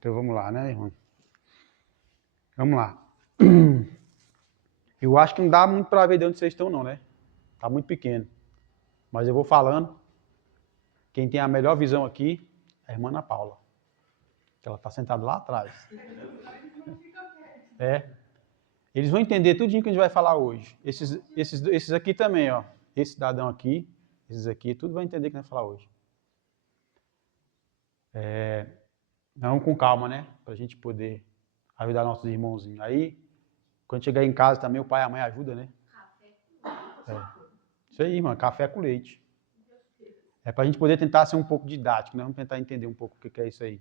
Então vamos lá, né, irmão? Vamos lá. Eu acho que não dá muito para ver de onde vocês estão, não, né? Tá muito pequeno. Mas eu vou falando. Quem tem a melhor visão aqui é a irmã Ana Paula. Que ela está sentada lá atrás. É. Eles vão entender tudinho que a gente vai falar hoje. Esses aqui também, ó. Esse cidadão aqui, esses aqui, tudo vai entender o que a gente vai falar hoje. Vamos com calma, né? Pra gente poder ajudar nossos irmãozinhos. Aí, quando chegar em casa também, o pai e a mãe ajudam, né? Isso aí, mano, café com leite. É pra gente poder tentar ser um pouco didático, né? Vamos tentar entender um pouco o que é isso aí.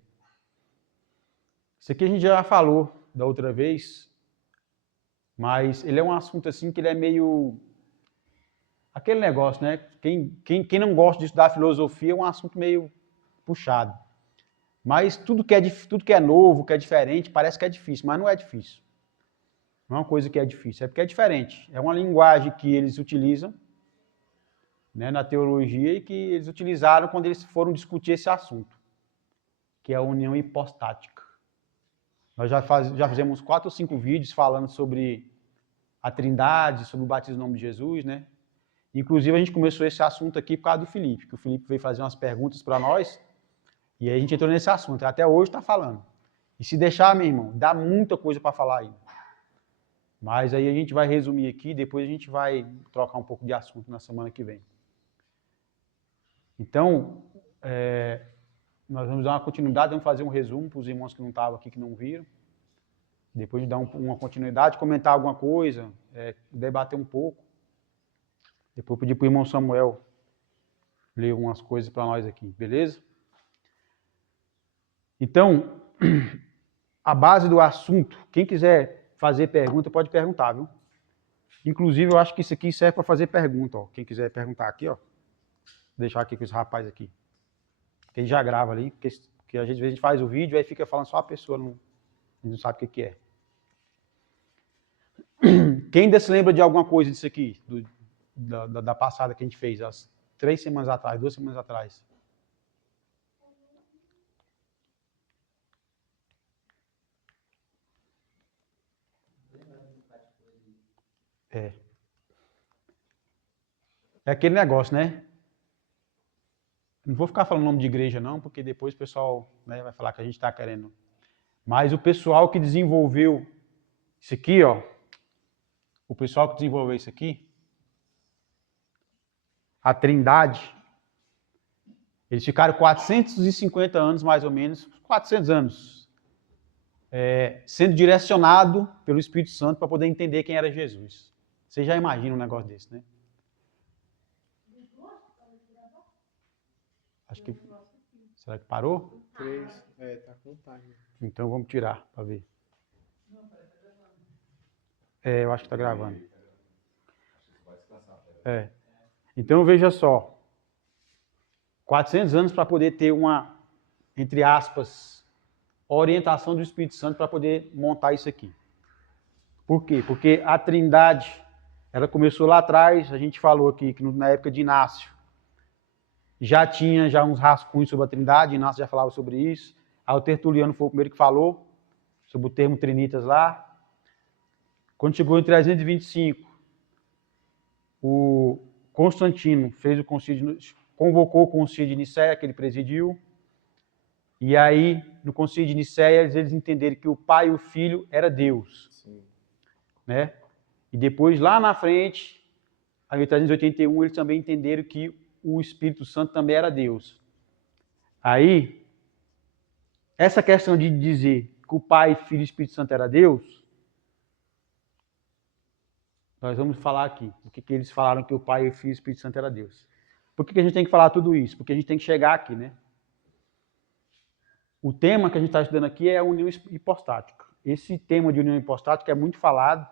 Isso aqui a gente já falou da outra vez, mas ele é um assunto assim que ele é meio... Aquele negócio, né? Quem não gosta de estudar filosofia é um assunto meio puxado. Mas tudo que é novo, que é diferente, parece que é difícil, mas não é difícil. Não é uma coisa que é difícil, é porque é diferente. É uma linguagem que eles utilizam, né, na teologia e que eles utilizaram quando eles foram discutir esse assunto, que é a união hipostática. Nós já fizemos 4 ou 5 vídeos falando sobre a Trindade, sobre o batismo no nome de Jesus, né? Inclusive, a gente começou esse assunto aqui por causa do Felipe, que o Felipe veio fazer umas perguntas para nós, e aí a gente entrou nesse assunto. Até hoje está falando. E se deixar, meu irmão, dá muita coisa para falar aí. Mas aí a gente vai resumir aqui, depois a gente vai trocar um pouco de assunto na semana que vem. Então, nós vamos dar uma continuidade, vamos fazer um resumo para os irmãos que não estavam aqui, que não viram. Depois de dar uma continuidade, comentar alguma coisa, debater um pouco. Depois pedir para o irmão Samuel ler umas coisas para nós aqui, beleza? Então, a base do assunto, quem quiser fazer pergunta, pode perguntar, viu? Inclusive, eu acho que isso aqui serve para fazer pergunta, ó. Quem quiser perguntar aqui, ó. Vou deixar aqui com os rapazes aqui. Quem já grava ali, porque às vezes a gente faz o vídeo e aí fica falando só a pessoa, a gente não sabe o que é. Quem ainda se lembra de alguma coisa disso aqui, da passada que a gente fez, as 3 semanas atrás, 2 semanas atrás? É aquele negócio, né? Não vou ficar falando nome de igreja não, porque depois o pessoal, né, vai falar que a gente está querendo. Mas o pessoal que desenvolveu isso aqui, ó, o pessoal que desenvolveu isso aqui, a Trindade, eles ficaram 450 anos, mais ou menos, 400 anos, sendo direcionado pelo Espírito Santo para poder entender quem era Jesus. Você já imagina um negócio desse, né? Acho que... Será que parou? 3, tá com time. Então vamos tirar para ver. Eu acho que está gravando. Então veja só. 400 anos para poder ter uma, entre aspas, orientação do Espírito Santo para poder montar isso aqui. Por quê? Porque a Trindade, ela começou lá atrás, a gente falou aqui que na época de Inácio, já tinha uns rascunhos sobre a Trindade, Inácio já falava sobre isso. Aí o Tertuliano foi o primeiro que falou sobre o termo trinitas lá. Quando chegou em 325, o Constantino fez o concílio, convocou o concílio de Nicéia, que ele presidiu. E aí, no concílio de Nicéia, eles entenderam que o Pai e o Filho era Deus. Sim. Né? E depois, lá na frente, em 381, eles também entenderam que o Espírito Santo também era Deus. Aí, essa questão de dizer que o Pai, Filho e Espírito Santo era Deus, nós vamos falar aqui. O que eles falaram que o Pai, o Filho e o Espírito Santo era Deus. Por que a gente tem que falar tudo isso? Porque a gente tem que chegar aqui, né? O tema que a gente está estudando aqui é a união hipostática. Esse tema de união hipostática é muito falado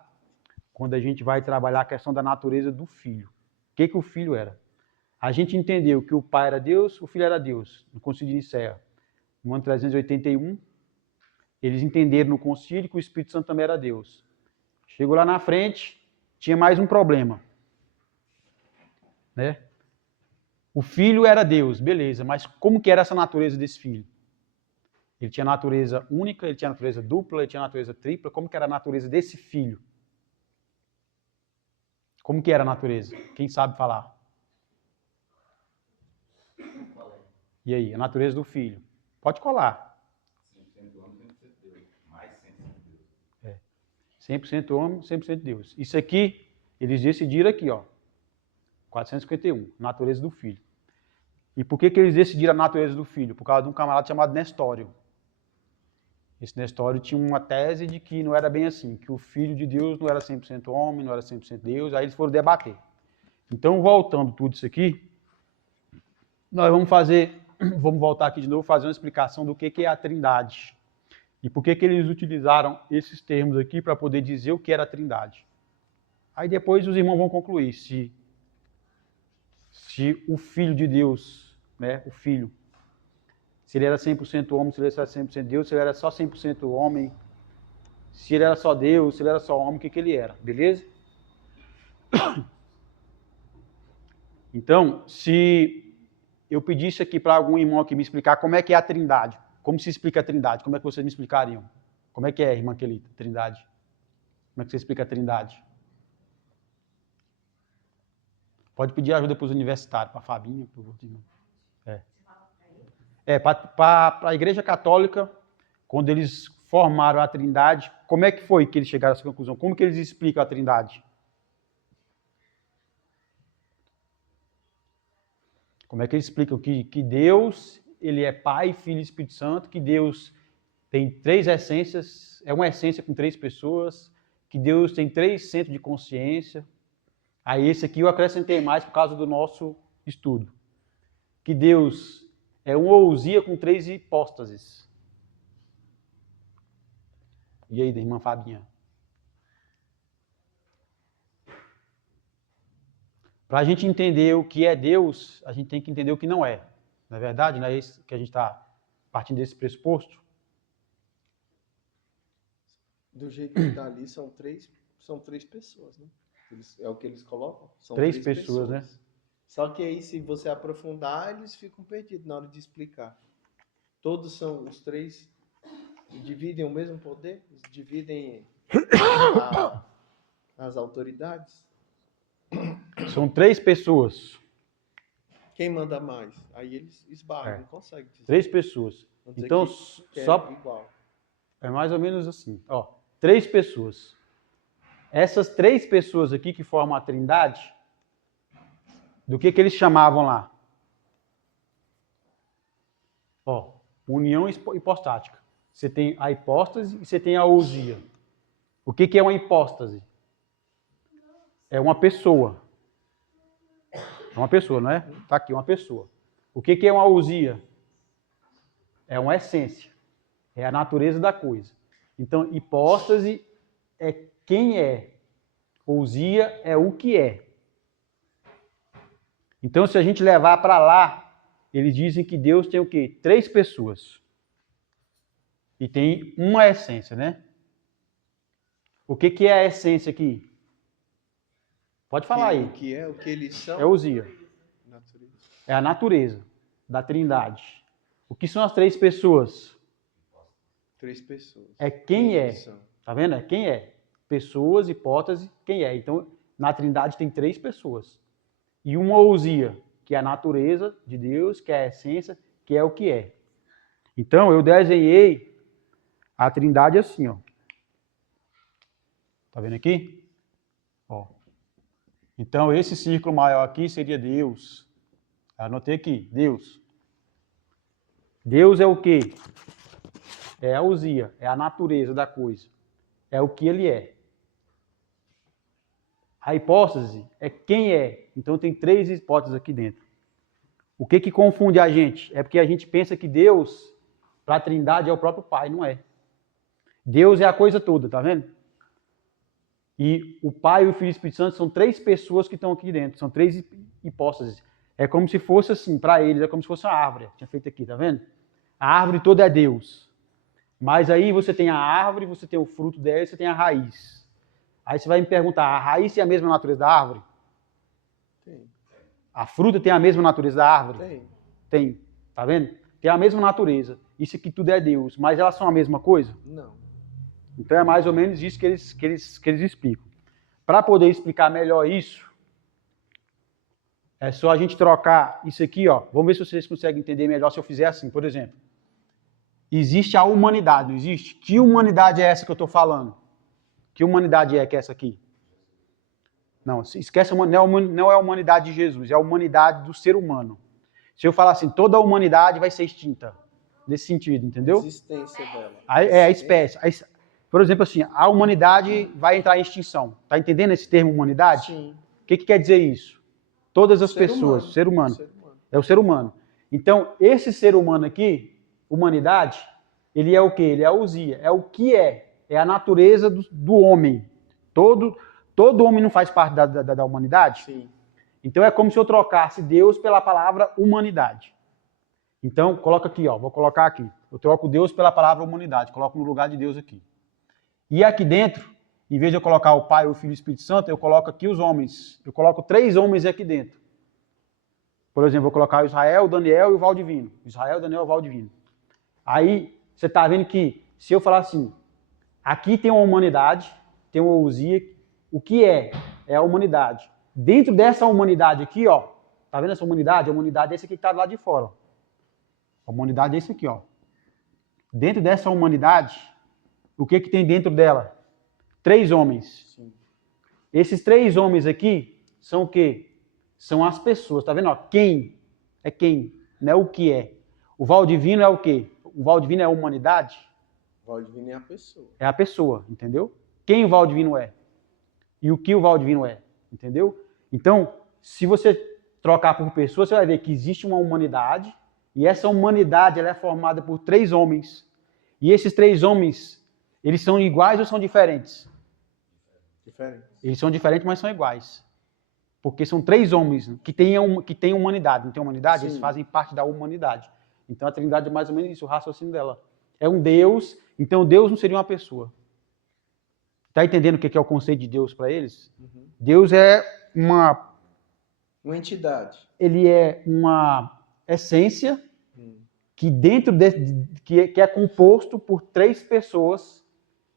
quando a gente vai trabalhar a questão da natureza do Filho. O que o Filho era? A gente entendeu que o Pai era Deus, o Filho era Deus, no Concílio de Nicéia. No ano 381, eles entenderam no concílio que o Espírito Santo também era Deus. Chegou lá na frente, tinha mais um problema. Né? O Filho era Deus, beleza, mas como que era essa natureza desse Filho? Ele tinha natureza única, ele tinha natureza dupla, ele tinha natureza tripla. Como que era a natureza desse filho? Como que era a natureza? Quem sabe falar? E aí, a natureza do filho? Pode colar. 100% homem, 100% Deus. Mais 100% Deus. 100% homem, 100% Deus. Isso aqui, eles decidiram aqui, ó. 451, natureza do filho. E por que eles decidiram a natureza do filho? Por causa de um camarada chamado Nestório. Esse Nestório tinha uma tese de que não era bem assim, que o filho de Deus não era 100% homem, não era 100% Deus, aí eles foram debater. Então, voltando tudo isso aqui, nós vamos voltar aqui de novo, fazer uma explicação do que é a Trindade. E por que eles utilizaram esses termos aqui para poder dizer o que era a Trindade. Aí depois os irmãos vão concluir se o Filho de Deus, né, o Filho, se ele era 100% homem, se ele era 100% Deus, se ele era só 100% homem, se ele era só Deus, se ele era só homem, o que ele era, beleza? Então, se eu pedisse aqui para algum irmão aqui me explicar como é que é a Trindade, como se explica a Trindade, como é que vocês me explicariam? Como é que é, irmã Quelita, Trindade? Como é que você explica a Trindade? Pode pedir ajuda para os universitários, para a Fabinha, para o outro irmão. Para a Igreja Católica, quando eles formaram a Trindade, como é que foi que eles chegaram a essa conclusão? Como que eles explicam a Trindade? Como é que eles explicam que Deus, ele é Pai, Filho e Espírito Santo, que Deus tem 3 essências, é uma essência com 3 pessoas, que Deus tem 3 centros de consciência. Aí esse aqui eu acrescentei mais por causa do nosso estudo. Que Deus é uma ousia com 3 hipóstases. E aí, da irmã Fabinha? Para a gente entender o que é Deus, a gente tem que entender o que não é. Não é verdade? Não é isso que a gente está partindo desse pressuposto? Do jeito que está ali, são três pessoas, né? É o que eles colocam? São 3 pessoas, né? Só que aí, se você aprofundar, eles ficam perdidos na hora de explicar. Todos são os 3, dividem o mesmo poder? Dividem as autoridades? São 3 pessoas. Quem manda mais? Aí eles esbarram, não conseguem dizer. 3 pessoas. Vão dizer Então, que só é igual. é mais ou menos assim. Ó, 3 pessoas. Essas 3 pessoas aqui que formam a Trindade, do que eles chamavam lá? Ó, união hipostática. Você tem a hipóstase e você tem a ousia. O que é uma hipóstase? É uma pessoa. É uma pessoa, não é? Está aqui, uma pessoa. O que é uma ousia? É uma essência. É a natureza da coisa. Então, hipóstase é quem é. Ousia é o que é. Então, se a gente levar para lá, eles dizem que Deus tem o quê? 3 pessoas. E tem uma essência, né? O que é a essência aqui? Pode falar aí. O que é, o que eles são? É ousia. Natureza. É a natureza da Trindade. O que são as 3 pessoas? 3 pessoas. É quem é. eles são? Tá vendo? É quem é. Pessoas, hipótese, quem é. Então, na Trindade tem 3 pessoas. E uma ousia, que é a natureza de Deus, que é a essência, que é o que é. Então, eu desenhei a Trindade assim, ó. Tá vendo aqui? Ó. Então, esse círculo maior aqui seria Deus. Anotei aqui, Deus. Deus é o quê? É a ousia, é a natureza da coisa. É o que ele é. A hipótese é quem é. Então tem 3 hipóteses aqui dentro. O que confunde a gente? É porque a gente pensa que Deus, para a Trindade, é o próprio Pai. Não é. Deus é a coisa toda, tá vendo? E o Pai, o Filho e o Espírito Santo são 3 pessoas que estão aqui dentro. São 3 hipóteses. É como se fosse assim, para eles, é como se fosse uma árvore. Tinha feito aqui, tá vendo? A árvore toda é Deus. Mas aí você tem a árvore, você tem o fruto dela e você tem a raiz. Aí você vai me perguntar, a raiz tem a mesma natureza da árvore? Tem. A fruta tem a mesma natureza da árvore? Tem. Tem. Tá vendo? Tem a mesma natureza. isso aqui tudo é Deus, mas elas são a mesma coisa? Não. Então é mais ou menos isso que eles explicam. Para poder explicar melhor isso, é só a gente trocar isso aqui, ó. Vamos ver se vocês conseguem entender melhor se eu fizer assim, por exemplo. Existe a humanidade, não existe? Que humanidade é essa que eu estou falando? Que humanidade é que é essa aqui? Não, esquece, não é a humanidade de Jesus, é a humanidade do ser humano. Se eu falar assim, toda a humanidade vai ser extinta. Nesse sentido, entendeu? A existência dela. É a espécie. Por exemplo, assim, a humanidade vai entrar em extinção. Tá entendendo esse termo humanidade? Sim. O que quer dizer isso? Todas as pessoas, humano. ser humano. Ser humano. É o ser humano. Então, esse ser humano aqui, humanidade, ele é o quê? Ele é a ousia. É o que é. É a natureza do homem. Todo homem não faz parte da humanidade? Sim. Então é como se eu trocasse Deus pela palavra humanidade. Então, coloca aqui, ó, vou colocar aqui. Eu troco Deus pela palavra humanidade, coloco no lugar de Deus aqui. E aqui dentro, em vez de eu colocar o Pai, o Filho e o Espírito Santo, eu coloco aqui os homens. Eu coloco 3 homens aqui dentro. Por exemplo, vou colocar o Israel, o Daniel e o Valdivino. Israel, Daniel e o Valdivino. Aí, você está vendo que, se eu falar assim, aqui tem uma humanidade, tem uma ousia, o que é? É a humanidade. Dentro dessa humanidade aqui, ó, tá vendo essa humanidade? A humanidade é esse aqui que está do lado de fora. Ó. A humanidade é esse aqui, ó. Dentro dessa humanidade, o que tem dentro dela? 3 homens. Sim. Esses 3 homens aqui são o quê? São as pessoas, tá vendo? Ó, quem? É quem, não é o que é. O Valdivino é o quê? O Valdivino é a humanidade? O Valdivino é a pessoa. É a pessoa, entendeu? Quem o Valdivino é? E o que o Valdivino é, entendeu? Então, se você trocar por pessoa, você vai ver que existe uma humanidade, e essa humanidade ela é formada por 3 homens. E esses 3 homens, eles são iguais ou são diferentes? Diferente. Eles são diferentes, mas são iguais. Porque são 3 homens que têm humanidade. Não tem humanidade? Sim. Eles fazem parte da humanidade. Então a Trindade é mais ou menos isso, o raciocínio dela. É um Deus, então Deus não seria uma pessoa. Está entendendo o que é o conceito de Deus para eles? Uhum. Deus é uma entidade. Ele é uma essência que dentro que é composto por 3 pessoas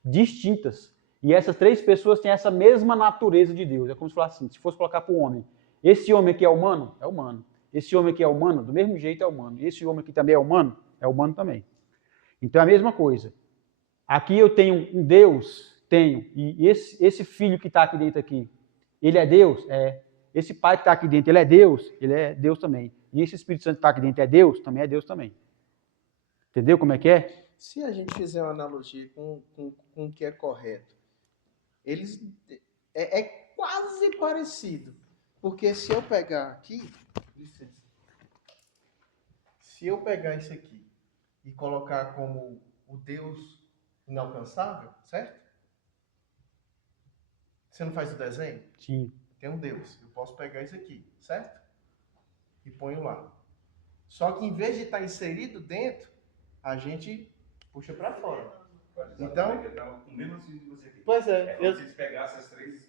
distintas. E essas 3 pessoas têm essa mesma natureza de Deus. É como se fosse assim, se fosse colocar para o homem. Esse homem aqui é humano? É humano. Esse homem aqui é humano? Do mesmo jeito é humano. E esse homem aqui também é humano? É humano também. Então é a mesma coisa. Aqui eu tenho um Deus, tenho. E esse filho que está aqui dentro aqui, ele é Deus? É. Esse pai que está aqui dentro, ele é Deus? Ele é Deus também. E esse Espírito Santo que está aqui dentro é Deus? Também é Deus também. Entendeu como é que é? Se a gente fizer uma analogia com o que é correto, eles é quase parecido. Porque se eu pegar aqui, licença, se eu pegar isso aqui e colocar como o Deus inalcançável, certo? Você não faz o desenho? Sim. Tem um Deus. Eu posso pegar isso aqui, certo? E ponho lá. Só que em vez de estar inserido dentro, a gente puxa para fora. Então, o mesmo assim de você aqui. Pois É como se eles pegassem as 3.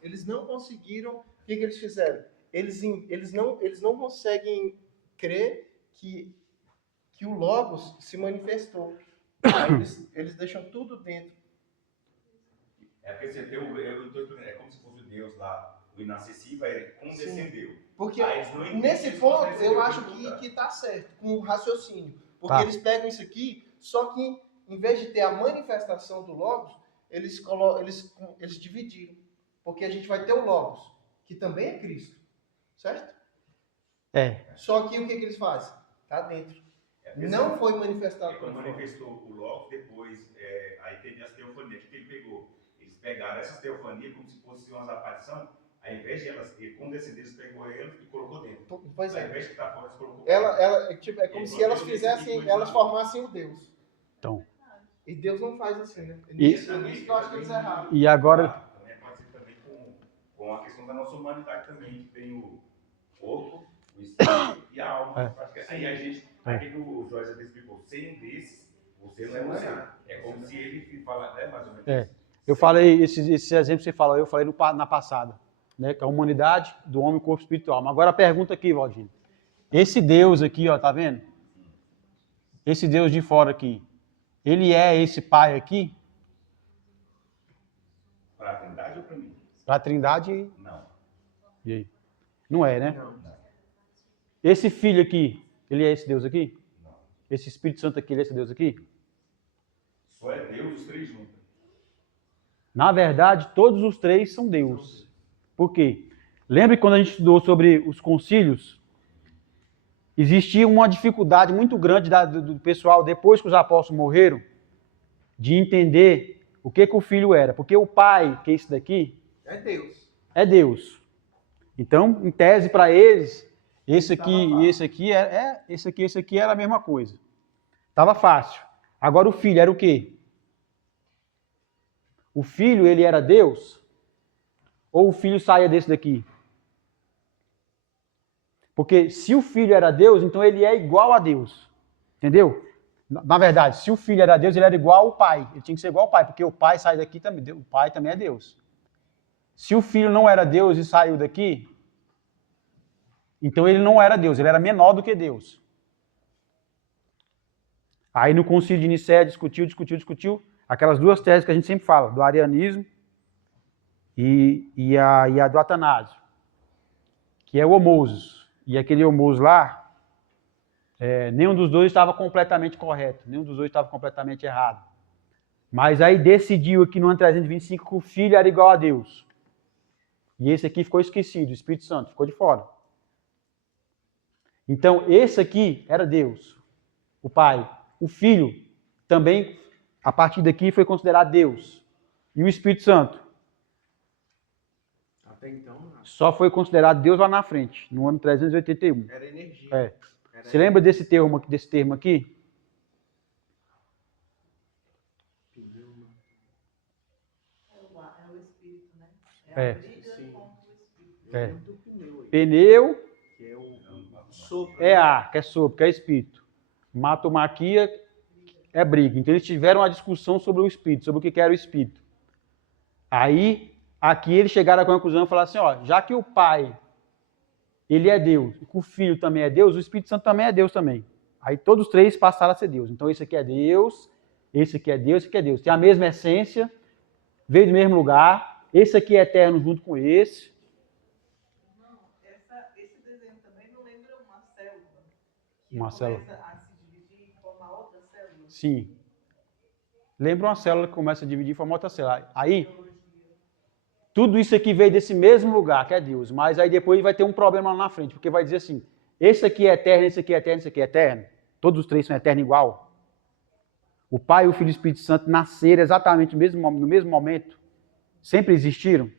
Eles não conseguiram. O que eles fizeram? Eles não conseguem crer que o Logos se manifestou. Aí eles deixam tudo dentro. É porque você tem é como se fosse o Deus lá, o inacessível, ele condescendeu. Porque Aí, nesse ponto eu acho que tá certo, com o raciocínio. Porque eles pegam isso aqui, só que em vez de ter a manifestação do Logos, eles dividiram. Porque a gente vai ter o Logos, que também é Cristo. Certo? É. Só que o que eles fazem? Tá dentro. Não foi manifestado. Quando manifestou o Logos, depois, aí teve as teofanias. O que ele pegou? Eles pegaram essas teofanias como se fossem umas aparições. Ao invés de elas condescender, eles pegou elas e colocou dentro. Pois é. Ao invés de estar fora, eles colocou é como se elas fizessem, elas formassem o Deus. Então. E Deus não faz assim, né? Isso que eu acho que eles erraram. E agora... Também pode ser também com a questão da nossa humanidade também, que tem o corpo, o espírito e a alma. Aí a gente, aqui que o Joyce até explicou, sem um desses, você não é você. É como se ele fala, mais ou menos isso. Eu falei, esse exemplo que você falou, eu falei na passada, né? Que é a humanidade do homem, corpo espiritual. Mas agora a pergunta aqui, Valdinho. Esse Deus aqui, ó, tá vendo? Esse Deus de fora aqui, ele é esse Pai aqui? Para a Trindade ou para mim? Para a Trindade, Não. e aí? Não é, né? Não. Esse Filho aqui, ele é esse Deus aqui? Não. Esse Espírito Santo aqui, ele é esse Deus aqui? Só é Deus os três juntos. Na verdade, todos os três são Deus. Por quê? Lembra que quando a gente estudou sobre os concílios, existia uma dificuldade muito grande do pessoal, depois que os apóstolos morreram, de entender o que o Filho era. Porque o Pai, que é esse daqui, É Deus. é Deus. Então, em tese, para eles, esse aqui e esse aqui era a mesma coisa. Estava fácil. Agora o Filho era o quê? O Filho, ele era Deus? Ou o Filho saía desse daqui? Porque se o Filho era Deus, então ele é igual a Deus. Entendeu? Na verdade, se o Filho era Deus, ele era igual ao Pai. Ele tinha que ser igual ao Pai, porque o Pai sai daqui também. O Pai também é Deus. Se o Filho não era Deus e saiu daqui, então ele não era Deus, ele era menor do que Deus. Aí no Concílio de Nicéia discutiu aquelas duas teses que a gente sempre fala, do arianismo e a do Atanásio, que é o homousios. E aquele homousios lá, nenhum dos dois estava completamente correto, nenhum dos dois estava completamente errado. Mas aí decidiu aqui no ano 325 que o Filho era igual a Deus. E esse aqui ficou esquecido, o Espírito Santo ficou de fora. Então, esse aqui era Deus, o Pai. O Filho também, a partir daqui, foi considerado Deus. E o Espírito Santo? Até então, não. Só foi considerado Deus lá na frente, no ano 381. Era energia. Você lembra desse termo aqui? É o espírito, né? É. A vida Sim. contra o espírito. Eu lembro do pneu aí, Pneu que é o sopro. é ar, que é sopro, que é espírito. Matomaquia é briga. Então eles tiveram uma discussão sobre o espírito, sobre o que era o espírito. Aí, aqui eles chegaram à conclusão e falaram assim, ó, já que o Pai, ele é Deus, e que o Filho também é Deus, o Espírito Santo também é Deus também. Aí todos os três passaram a ser Deus. Então esse aqui é Deus, esse aqui é Deus, esse aqui é Deus. Tem a mesma essência, veio do mesmo lugar, esse aqui é eterno junto com esse. Não, esse desenho também não lembra uma célula. Que Uma célula. começa a se dividir e formar outra célula. Sim. Lembra uma célula que começa a dividir e forma outra célula. Aí, tudo isso aqui veio desse mesmo lugar, que é Deus. Mas aí depois vai ter um problema lá na frente, porque vai dizer assim, esse aqui é eterno, esse aqui é eterno, esse aqui é eterno. Todos os três são eternos igual. O Pai, o Filho e o Espírito Santo nasceram exatamente no mesmo momento. Sempre existiram.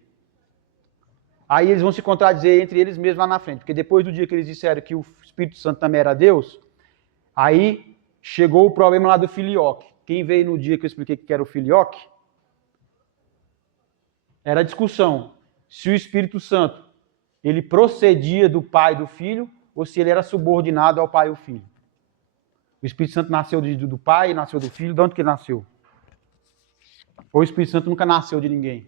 Aí eles vão se contradizer entre eles mesmos lá na frente. Porque depois do dia que eles disseram que o Espírito Santo também era Deus, aí chegou o problema lá do filioque. Quem veio no dia que eu expliquei que era o filioque, era a discussão se o Espírito Santo ele procedia do Pai e do Filho ou se ele era subordinado ao Pai e ao Filho. O Espírito Santo nasceu do Pai, nasceu do Filho, de onde que ele nasceu? Ou o Espírito Santo nunca nasceu de ninguém?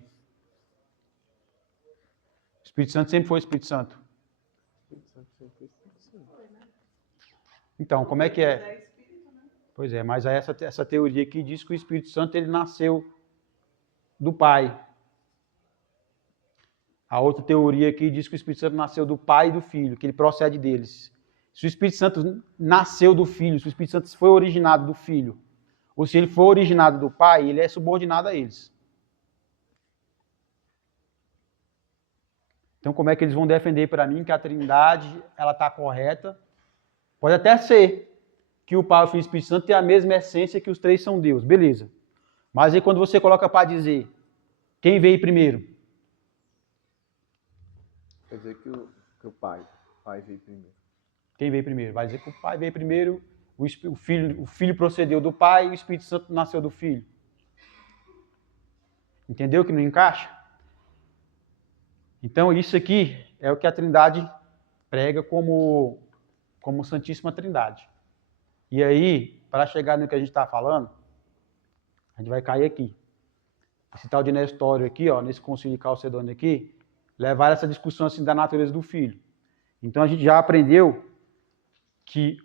O Espírito Santo sempre foi o Espírito Santo. Então, como é que é? É espírito, né? Pois é, mas aí essa teoria aqui diz que o Espírito Santo ele nasceu do Pai. A outra teoria aqui diz que o Espírito Santo nasceu do Pai e do Filho, que ele procede deles. Se o Espírito Santo nasceu do Filho, se o Espírito Santo foi originado do Filho, ou se ele foi originado do Pai, ele é subordinado a eles. Então, como é que eles vão defender para mim que a Trindade ela está correta? Pode até ser que o Pai, o Filho e o Espírito Santo têm a mesma essência, que os três são Deus, beleza. Mas aí quando você coloca para dizer quem veio primeiro? Quer dizer que o pai veio primeiro. Quem veio primeiro? Vai dizer que o Pai veio primeiro, o filho procedeu do Pai e o Espírito Santo nasceu do Filho. Entendeu que não encaixa? Então isso aqui é o que a Trindade prega como Santíssima Trindade. E aí, para chegar no que a gente está falando, a gente vai cair aqui. Esse tal de Nestório aqui, ó, nesse concílio de Calcedônia aqui, levar essa discussão assim da natureza do Filho. Então a gente já aprendeu que,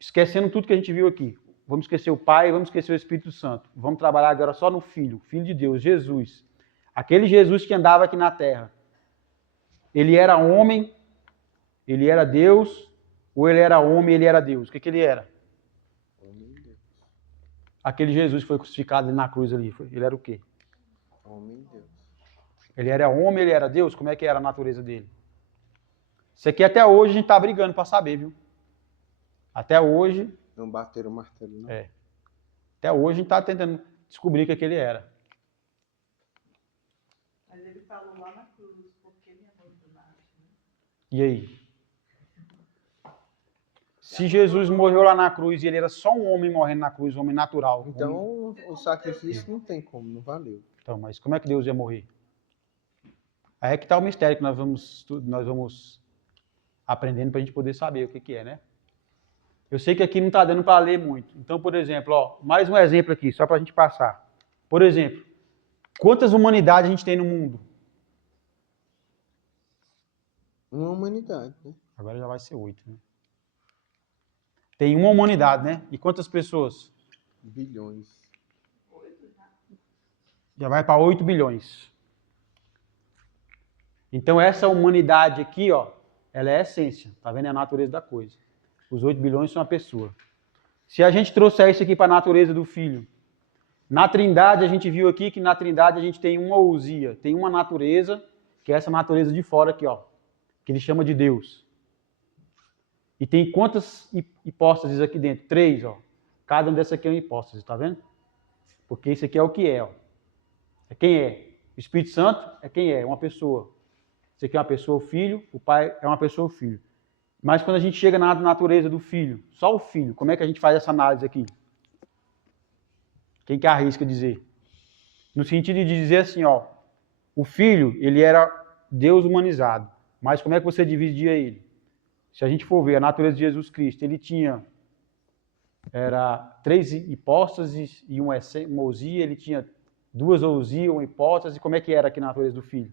esquecendo tudo que a gente viu aqui, vamos esquecer o Pai, vamos esquecer o Espírito Santo, vamos trabalhar agora só no Filho, Filho de Deus, Jesus. Aquele Jesus que andava aqui na terra, ele era homem, ele era Deus, ou ele era homem, ele era Deus? O que ele era? Homem de Deus. Aquele Jesus que foi crucificado na cruz ali, ele era o quê? Homem de Deus. Ele era homem, ele era Deus? Como é que era a natureza dele? Isso aqui até hoje a gente está brigando para saber, viu? Até hoje, Não bateram o martelo, não. até hoje a gente está tentando descobrir o que ele era. Mas ele falou lá na cruz, porque me abandonaste, né? E aí? Se Jesus morreu lá na cruz e ele era só um homem morrendo na cruz, um homem natural. Então o sacrifício não tem como, não valeu. Então, mas como é que Deus ia morrer? Aí é que está o mistério que nós vamos aprendendo para a gente poder saber o que é, né? Eu sei que aqui não está dando para ler muito. Então, por exemplo, ó, mais um exemplo aqui, só para a gente passar. Por exemplo, quantas humanidades a gente tem no mundo? Uma humanidade, né? Agora já vai ser 8, né? Tem uma humanidade, né? E quantas pessoas? Bilhões. Já vai para 8 bilhões. Então essa humanidade aqui, ó, ela é a essência, tá vendo? É a natureza da coisa. Os 8 bilhões são a pessoa. Se a gente trouxer isso aqui para a natureza do Filho, na Trindade a gente viu aqui que na Trindade a gente tem uma ousia, tem uma natureza, que é essa natureza de fora aqui, ó, que ele chama de Deus. E tem quantas hipóstases aqui dentro? 3, ó. Cada uma dessas aqui é uma hipóstase, tá vendo? Porque isso aqui é o que é, ó. É quem é. O Espírito Santo é quem é, uma pessoa. Isso aqui é uma pessoa, o Filho, o Pai é uma pessoa, o Filho. Mas quando a gente chega na natureza do Filho, só o Filho, como é que a gente faz essa análise aqui? Quem que arrisca dizer? No sentido de dizer assim, ó, o Filho, ele era Deus humanizado, mas como é que você dividia ele? Se a gente for ver a natureza de Jesus Cristo, ele tinha 3 hipóstases e uma ousia, ele tinha 2 ousias, uma hipóstase, como é que era aqui na natureza do Filho?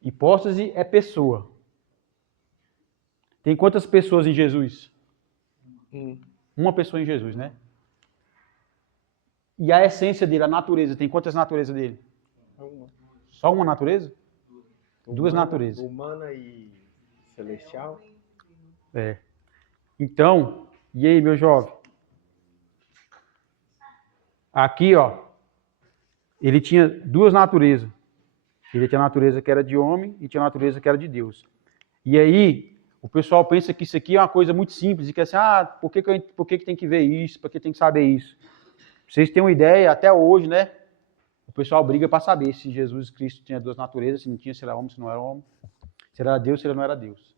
Hipóstase é pessoa. Tem quantas pessoas em Jesus? Uma pessoa em Jesus, né? E a essência dele, a natureza, tem quantas naturezas dele? Só uma natureza? 2 naturezas. Humana e celestial. É. Então, e aí, meu jovem? Aqui, ó, ele tinha 2 naturezas. Ele tinha a natureza que era de homem e tinha a natureza que era de Deus. E aí, o pessoal pensa que isso aqui é uma coisa muito simples, e que assim, por que tem que ver isso? Por que tem que saber isso? Pra vocês terem uma ideia, até hoje, né? O pessoal briga para saber se Jesus Cristo tinha 2 naturezas, se não tinha, se era homem, se não era homem. Se era Deus, se ele não era Deus.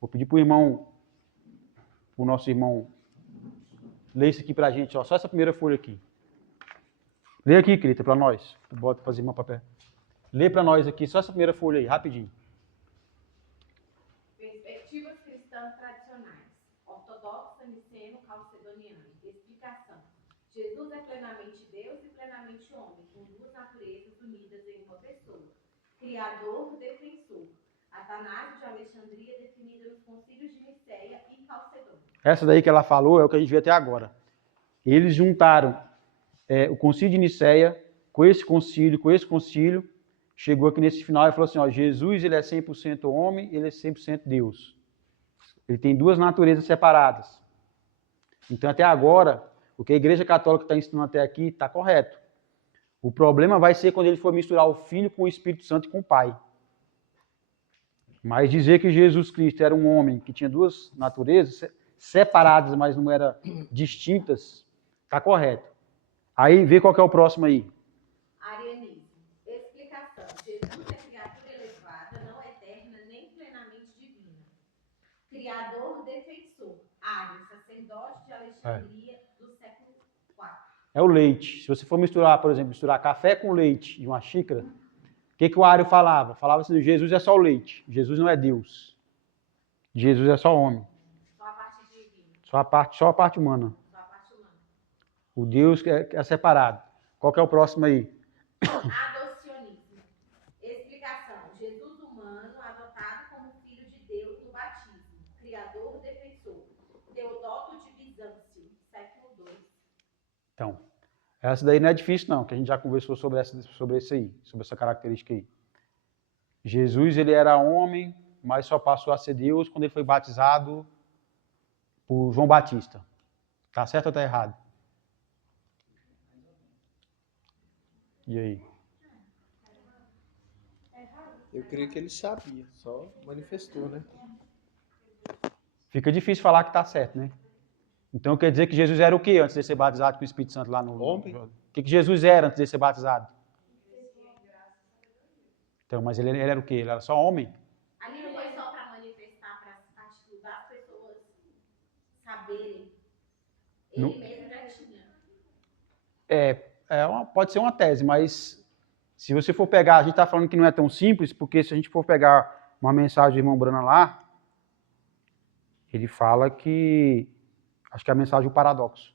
Vou pedir para o nosso irmão, ler isso aqui para a gente, ó, só essa primeira folha aqui. Lê aqui, querida, para nós. Bota para as irmãs papel. Lê para nós aqui, só essa primeira folha aí, rapidinho. Perspectivas cristãs tradicionais. Ortodoxa, niceno, calcedoniana. Explicação. Jesus é plenamente Deus e plenamente homem, com 2 naturezas unidas em uma pessoa. Criador, defensor. Atanásio de Alexandria, definida nos concílios de Nicéia e Calcedônia. Essa daí que ela falou é o que a gente vê até agora. Eles juntaram o concílio de Nicéia com esse concílio, chegou aqui nesse final e falou assim, ó, Jesus ele é 100% homem, ele é 100% Deus. Ele tem 2 naturezas separadas. Então até agora, o que a Igreja Católica está ensinando até aqui está correto. O problema vai ser quando ele for misturar o Filho com o Espírito Santo e com o Pai. Mas dizer que Jesus Cristo era um homem que tinha 2 naturezas separadas, mas não eram distintas, está correto. Aí, vê qual que é o próximo aí. Arianismo. Explicação. Jesus é criatura elevada, não eterna, nem plenamente divina. Criador, defensor. Arius, sacerdote de Alexandria do século IV. É o leite. Se você for misturar, por exemplo, misturar café com leite em uma xícara, o que o Ário falava? Falava assim, Jesus é só o leite. Jesus não é Deus. Jesus é só homem. Só a parte divina. Só a parte humana. Só a parte humana. O Deus é separado. Qual que é o próximo aí? Adocionismo. Explicação. Jesus humano, adotado como filho de Deus Então, essa daí não é difícil não, que a gente já conversou sobre essa característica aí. Jesus, ele era homem, mas só passou a ser Deus quando ele foi batizado por João Batista. Tá certo ou tá errado? E aí? Eu creio que ele sabia, só manifestou, né? Fica difícil falar que tá certo, né? Então quer dizer que Jesus era o quê antes de ser batizado com o Espírito Santo lá no... Homem. O que Jesus era antes de ser batizado? Então, mas ele era o quê? Ele era só homem? Ali não foi só para manifestar, para ajudar as pessoas saberem. Ele Não. mesmo já tinha. Pode ser uma tese, mas se você for pegar, a gente está falando que não é tão simples, porque se a gente for pegar uma mensagem do irmão Brana lá, ele fala que, acho que é a mensagem do paradoxo.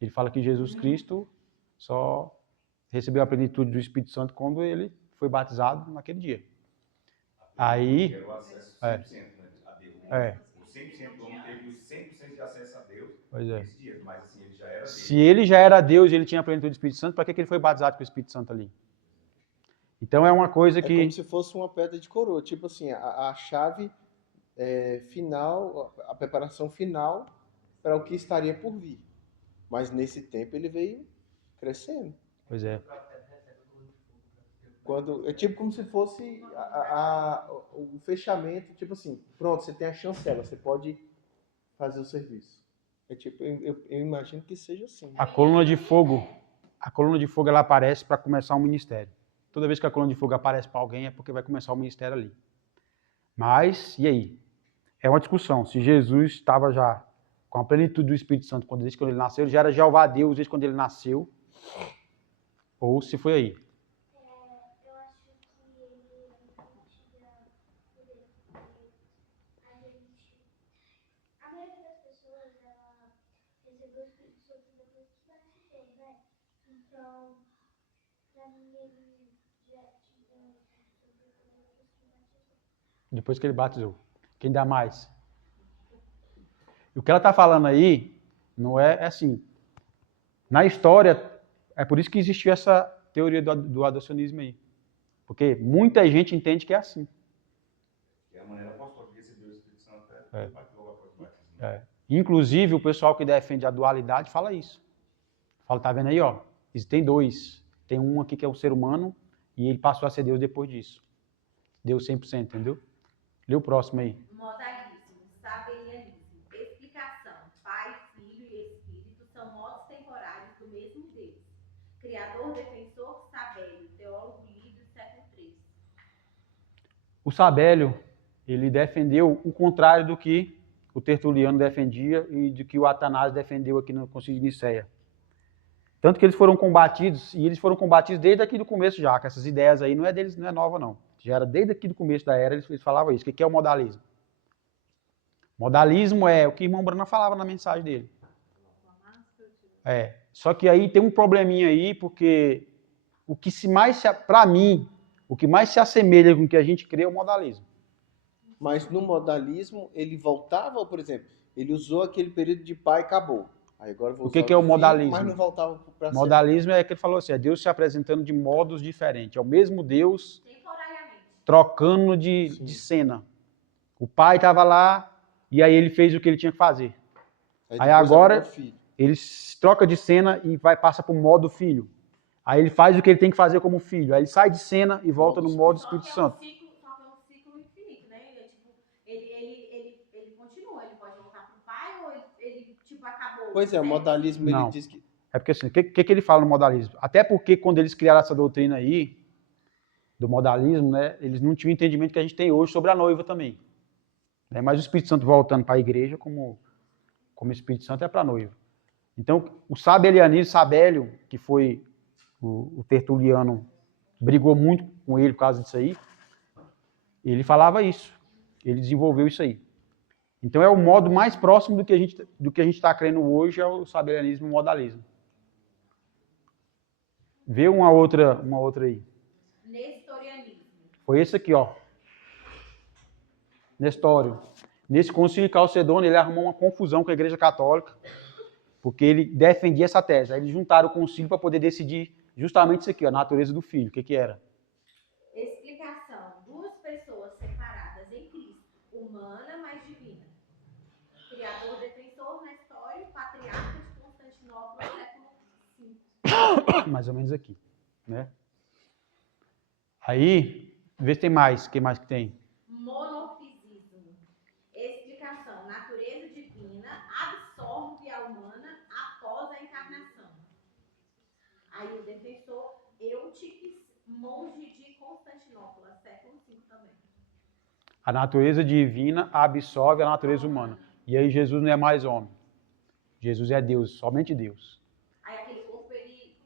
Ele fala que Jesus Cristo só recebeu a plenitude do Espírito Santo quando ele foi batizado naquele dia. Aí... Era o acesso 100%, né, a Deus. O 100% do homem teve os 100% de acesso a Deus nesse dia, mas assim, ele já era Deus. Se ele já era Deus e ele tinha a plenitude do Espírito Santo, para que ele foi batizado com o Espírito Santo ali? Então é uma coisa que... É como se fosse uma pedra de coroa, tipo assim, a chave final, a preparação final para o que estaria por vir. Mas nesse tempo ele veio crescendo. Pois é. É tipo como se fosse o fechamento, tipo assim, pronto, você tem a chancela, você pode fazer o serviço. É tipo, eu imagino que seja assim. A coluna de fogo ela aparece para começar um ministério. Toda vez que a coluna de fogo aparece para alguém é porque vai começar o ministério ali. Mas, e aí? É uma discussão. Se Jesus estava já com a plenitude do Espírito Santo desde quando ele nasceu, ele já era Jeová Deus desde quando ele nasceu, ou se foi aí. Eu acho que ele não tinha poder, porque a maioria das pessoas, ela recebeu o Espírito Santo depois que batizou, né? Então, pra mim, ele já tinha o Espírito Santo depois que batizou. Depois que ele batizou. Quem dá mais? E o que ela está falando aí, não é assim. Na história, é por isso que existiu essa teoria do adocionismo aí. Porque muita gente entende que é assim. E a maneira apostólica de receber o Espírito Santo logo após o batismo. Inclusive, o pessoal que defende a dualidade fala isso. Fala, tá vendo aí, ó? Existem dois. Tem um aqui que é o ser humano e ele passou a ser Deus depois disso. Deus 100%, entendeu? Lê o próximo aí. Modalismo, sabelianismo, explicação, Pai, Filho e Espírito são modos temporários do mesmo Deus. Criador, defensor, Sabélio, teólogo livre, século III. O Sabélio, ele defendeu o contrário do que o Tertuliano defendia e do que o Atanásio defendeu aqui no Concílio de Nicéia. Tanto que eles foram combatidos, e eles foram combatidos desde aqui do começo já, que essas ideias aí não é deles, não é nova não. Já era desde aqui do começo da era, eles falavam isso. O que é o modalismo? Modalismo é o que o irmão Brana falava na mensagem dele. Só que aí tem um probleminha aí, porque para mim, o que mais se assemelha com o que a gente crê é o modalismo. Mas no modalismo, ele voltava, por exemplo, ele usou aquele período de pai e acabou. Aí agora O que é o modalismo? Mas não voltava para Modalismo é que ele falou assim, é Deus se apresentando de modos diferentes. É o mesmo Deus trocando de cena. O pai estava lá e aí ele fez o que ele tinha que fazer. Aí agora ele troca de cena e passa para o modo filho. Aí ele faz o que ele tem que fazer como filho. Aí ele sai de cena e volta no modo Espírito Santo. Só que é um ciclo infinito, né? Ele continua, ele pode voltar para o pai ou ele acabou? Pois é, o modalismo Não. ele diz que... É porque assim, o que ele fala no modalismo? Até porque quando eles criaram essa doutrina aí, do modalismo, né, eles não tinham o entendimento que a gente tem hoje sobre a noiva também. Mas o Espírito Santo voltando para a igreja, como o Espírito Santo é para a noiva. Então, o sabelianismo, Sabélio, que foi o Tertuliano, brigou muito com ele por causa disso aí, ele falava isso. Ele desenvolveu isso aí. Então, é o modo mais próximo do que a gente está crendo hoje, é o sabelianismo e o modalismo. Vê uma outra aí. Nestorianismo. Foi esse aqui, ó. Nestório. Nesse concílio de Calcedônia, ele arrumou uma confusão com a Igreja Católica. Porque ele defendia essa tese. Aí eles juntaram o concílio para poder decidir justamente isso aqui, a natureza do Filho. O que era? Explicação. Duas pessoas separadas em Cristo, humana, mas divina. Criador, defensor na história, patriarca de Constantinopla, século V. Mais ou menos aqui, né? Aí, vê se tem mais. O que mais que tem? Monofisismo. Explicação. Natureza divina absorve a humana após a encarnação. Aí o defensor, Eutiques, monge de Constantinopla, século V também. A natureza divina absorve a natureza humana. E aí Jesus não é mais homem. Jesus é Deus, somente Deus. Aí aquele corpo, ele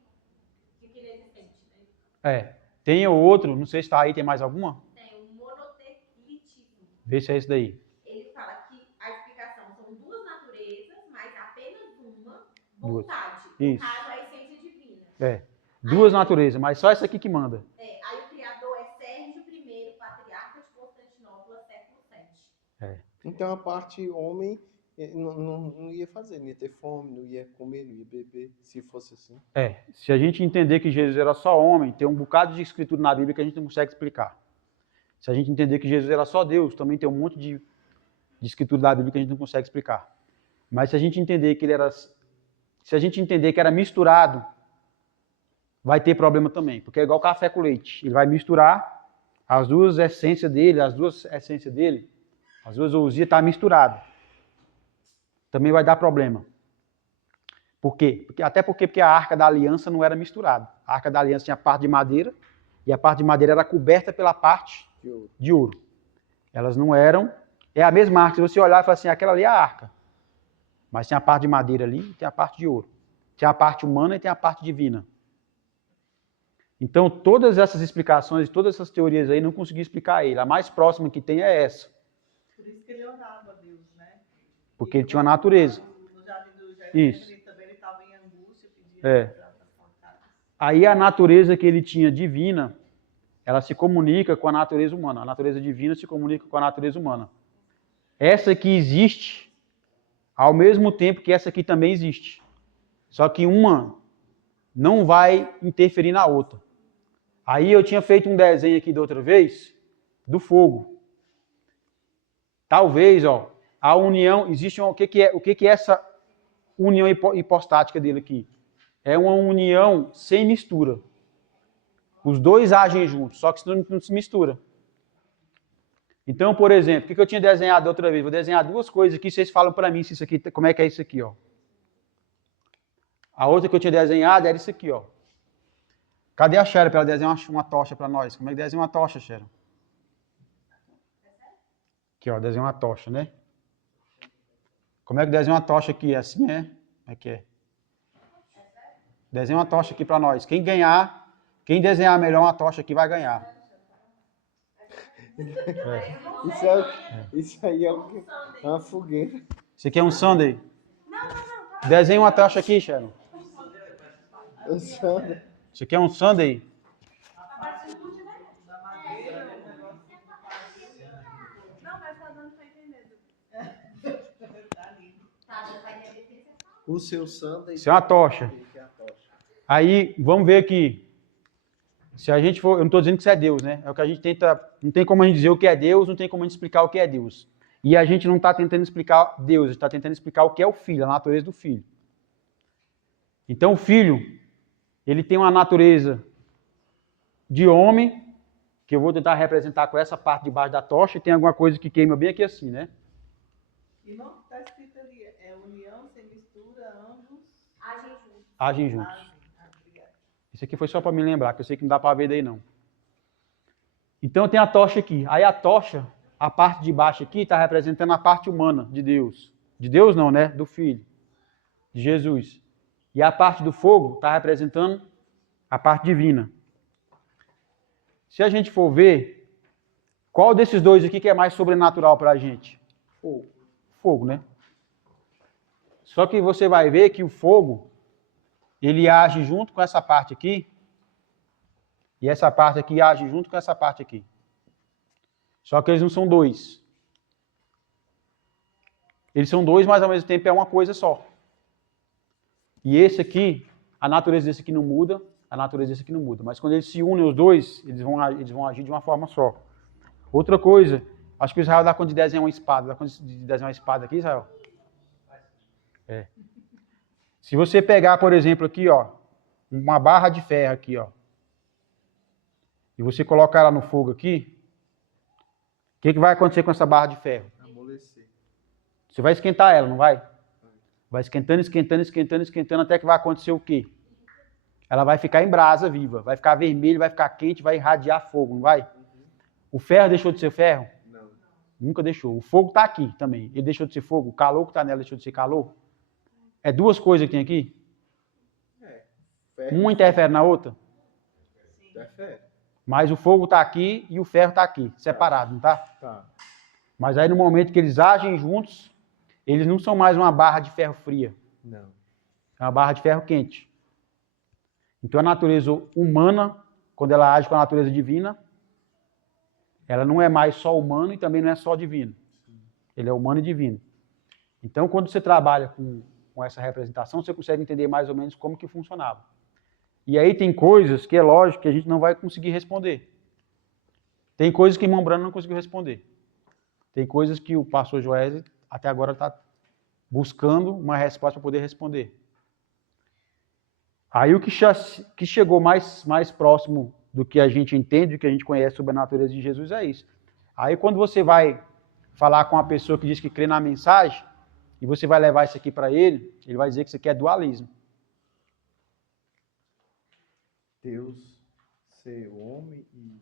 fica inexistente, né? É. Tem outro, não sei se está aí, tem mais alguma? Tem o monotelitismo. Vê se é esse daí. Ele fala que a explicação são duas naturezas, mas apenas uma Duas. vontade. Isso. No caso, a essência divina. É. Duas naturezas, mas só essa aqui que manda. Aí o criador é Sérgio I, patriarca de Constantinopla, século VII. Então a parte homem não ia fazer, não ia ter fome, não ia comer, não ia beber, se fosse assim. Se a gente entender que Jesus era só homem, tem um bocado de escritura na Bíblia que a gente não consegue explicar. Se a gente entender que Jesus era só Deus, também tem um monte de escritura da Bíblia que a gente não consegue explicar. Mas se a gente entender que ele era, se a gente entender que era misturado, vai ter problema também, porque é igual café com leite. Ele vai misturar as duas essências dele, as duas ousias estão misturadas. Também vai dar problema. Por quê? Até porque a arca da aliança não era misturada. A arca da aliança tinha a parte de madeira, e a parte de madeira era coberta pela parte de ouro. Elas não eram... É a mesma arca. Se você olhar e falar assim, aquela ali é a arca. Mas tem a parte de madeira ali e tem a parte de ouro. Tem a parte humana e tem a parte divina. Então, todas essas explicações, todas essas teorias aí, não consegui explicar ele. A mais próxima que tem é essa. Por isso que ele orava a Deus, né? Porque ele tinha uma natureza. No jardim do Isso. ele também estava em angústia, pedia para as. Aí a natureza que ele tinha divina, ela se comunica com a natureza humana. A natureza divina se comunica com a natureza humana. Essa aqui existe ao mesmo tempo que essa aqui também existe. Só que uma não vai interferir na outra. Aí eu tinha feito um desenho aqui da outra vez do fogo. Talvez, a união, existe o que é essa união hipostática dele aqui? É uma união sem mistura. Os dois agem juntos, só que não se mistura. Então, por exemplo, o que eu tinha desenhado outra vez? Vou desenhar duas coisas aqui, vocês falam para mim se isso aqui, como é que é isso aqui, A outra que eu tinha desenhado era isso aqui, Cadê a Sharon para ela desenhar uma tocha para nós? Como é que desenha uma tocha, Sharon? Aqui, desenha uma tocha, né? Como é que desenha uma tocha aqui? É assim, é? Como é que é? Desenha uma tocha aqui para nós. Quem desenhar melhor uma tocha aqui vai ganhar. Isso aí é uma fogueira. Isso aqui é um sundae? Desenha uma tocha aqui, Sharon. Isso aqui é um sundae? Não, mas tá dando para entender. O seu santo... Isso é uma tocha. Aí, vamos ver aqui. Se a gente for... Eu não estou dizendo que isso é Deus, né? É o que a gente tenta... Não tem como a gente dizer o que é Deus, não tem como a gente explicar o que é Deus. E a gente não está tentando explicar Deus, a gente está tentando explicar o que é o Filho, a natureza do Filho. Então, o Filho, ele tem uma natureza de homem, que eu vou tentar representar com essa parte de baixo da tocha, e tem alguma coisa que queima bem aqui assim, né? E não está escrito ali, é união sem mistura, ambos Agem juntos. Isso aqui foi só para me lembrar, que eu sei que não dá para ver daí não. Então tem a tocha aqui. Aí a tocha, a parte de baixo aqui, está representando a parte humana de Deus. De Deus não, né? Do Filho. De Jesus. E a parte do fogo está representando a parte divina. Se a gente for ver, qual desses dois aqui que é mais sobrenatural para a gente? Fogo. Fogo, né? Só que você vai ver que o fogo, ele age junto com essa parte aqui, e essa parte aqui age junto com essa parte aqui. Só que eles não são dois. Eles são dois, mas ao mesmo tempo é uma coisa só. E esse aqui, a natureza desse aqui não muda, a natureza desse aqui não muda. Mas quando eles se unem, os dois, eles vão agir de uma forma só. Outra coisa, acho que o Israel dá conta de desenhar uma espada. Dá conta de desenhar uma espada aqui, Israel? É. Se você pegar, por exemplo, aqui, ó, uma barra de ferro aqui, ó, e você colocar ela no fogo aqui, o que vai acontecer com essa barra de ferro? Amolecer. Você vai esquentar ela, não vai? Vai esquentando, esquentando, esquentando, esquentando, até que vai acontecer o quê? Ela vai ficar em brasa viva, vai ficar vermelho, vai ficar quente, vai irradiar fogo, não vai? O ferro deixou de ser ferro? Não. Nunca deixou. O fogo está aqui também. Ele deixou de ser fogo? O calor que está nela deixou de ser calor? É duas coisas que tem aqui? Ferro. Uma interfere na outra? Interfere. Mas o fogo está aqui e o ferro está aqui, separado, não está? Tá. Mas aí no momento que eles agem juntos, eles não são mais uma barra de ferro fria. Não. É uma barra de ferro quente. Então a natureza humana, quando ela age com a natureza divina, ela não é mais só humano e também não é só divino. Ele é humano e divino. Então quando você trabalha com essa representação, você consegue entender mais ou menos como que funcionava. E aí tem coisas que é lógico que a gente não vai conseguir responder. Tem coisas que o irmão Brano não conseguiu responder. Tem coisas que o pastor Joés até agora está buscando uma resposta para poder responder. Aí o que chegou mais próximo do que a gente entende, do que a gente conhece sobre a natureza de Jesus é isso. Aí quando você vai falar com uma pessoa que diz que crê na mensagem, e você vai levar isso aqui para ele, ele vai dizer que isso aqui é dualismo. Deus ser homem e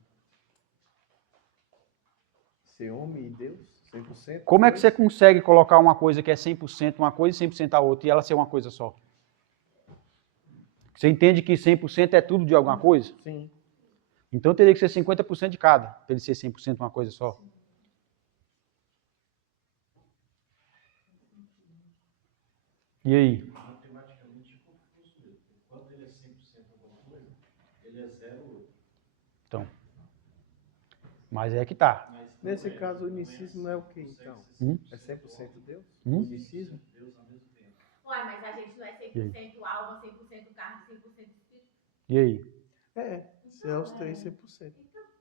Deus 100%. Como é que você consegue colocar uma coisa que é 100% uma coisa e 100% a outra e ela ser uma coisa só? Você entende que 100% é tudo de alguma coisa? Sim. Então teria que ser 50% de cada, para ele ser 100% uma coisa só. E aí? Matematicamente é confuso mesmo. Quando ele é 100% alguma coisa, ele é 0 outra. Então. Mas é que tá. Nesse caso, o unicismo é o quê, então? É 100% Deus? Hum? Unicismo? Deus ao mesmo tempo. Ué, mas a gente não é 100% alma, 100% carne, 100% espírito? E aí? É, se é os três 100%.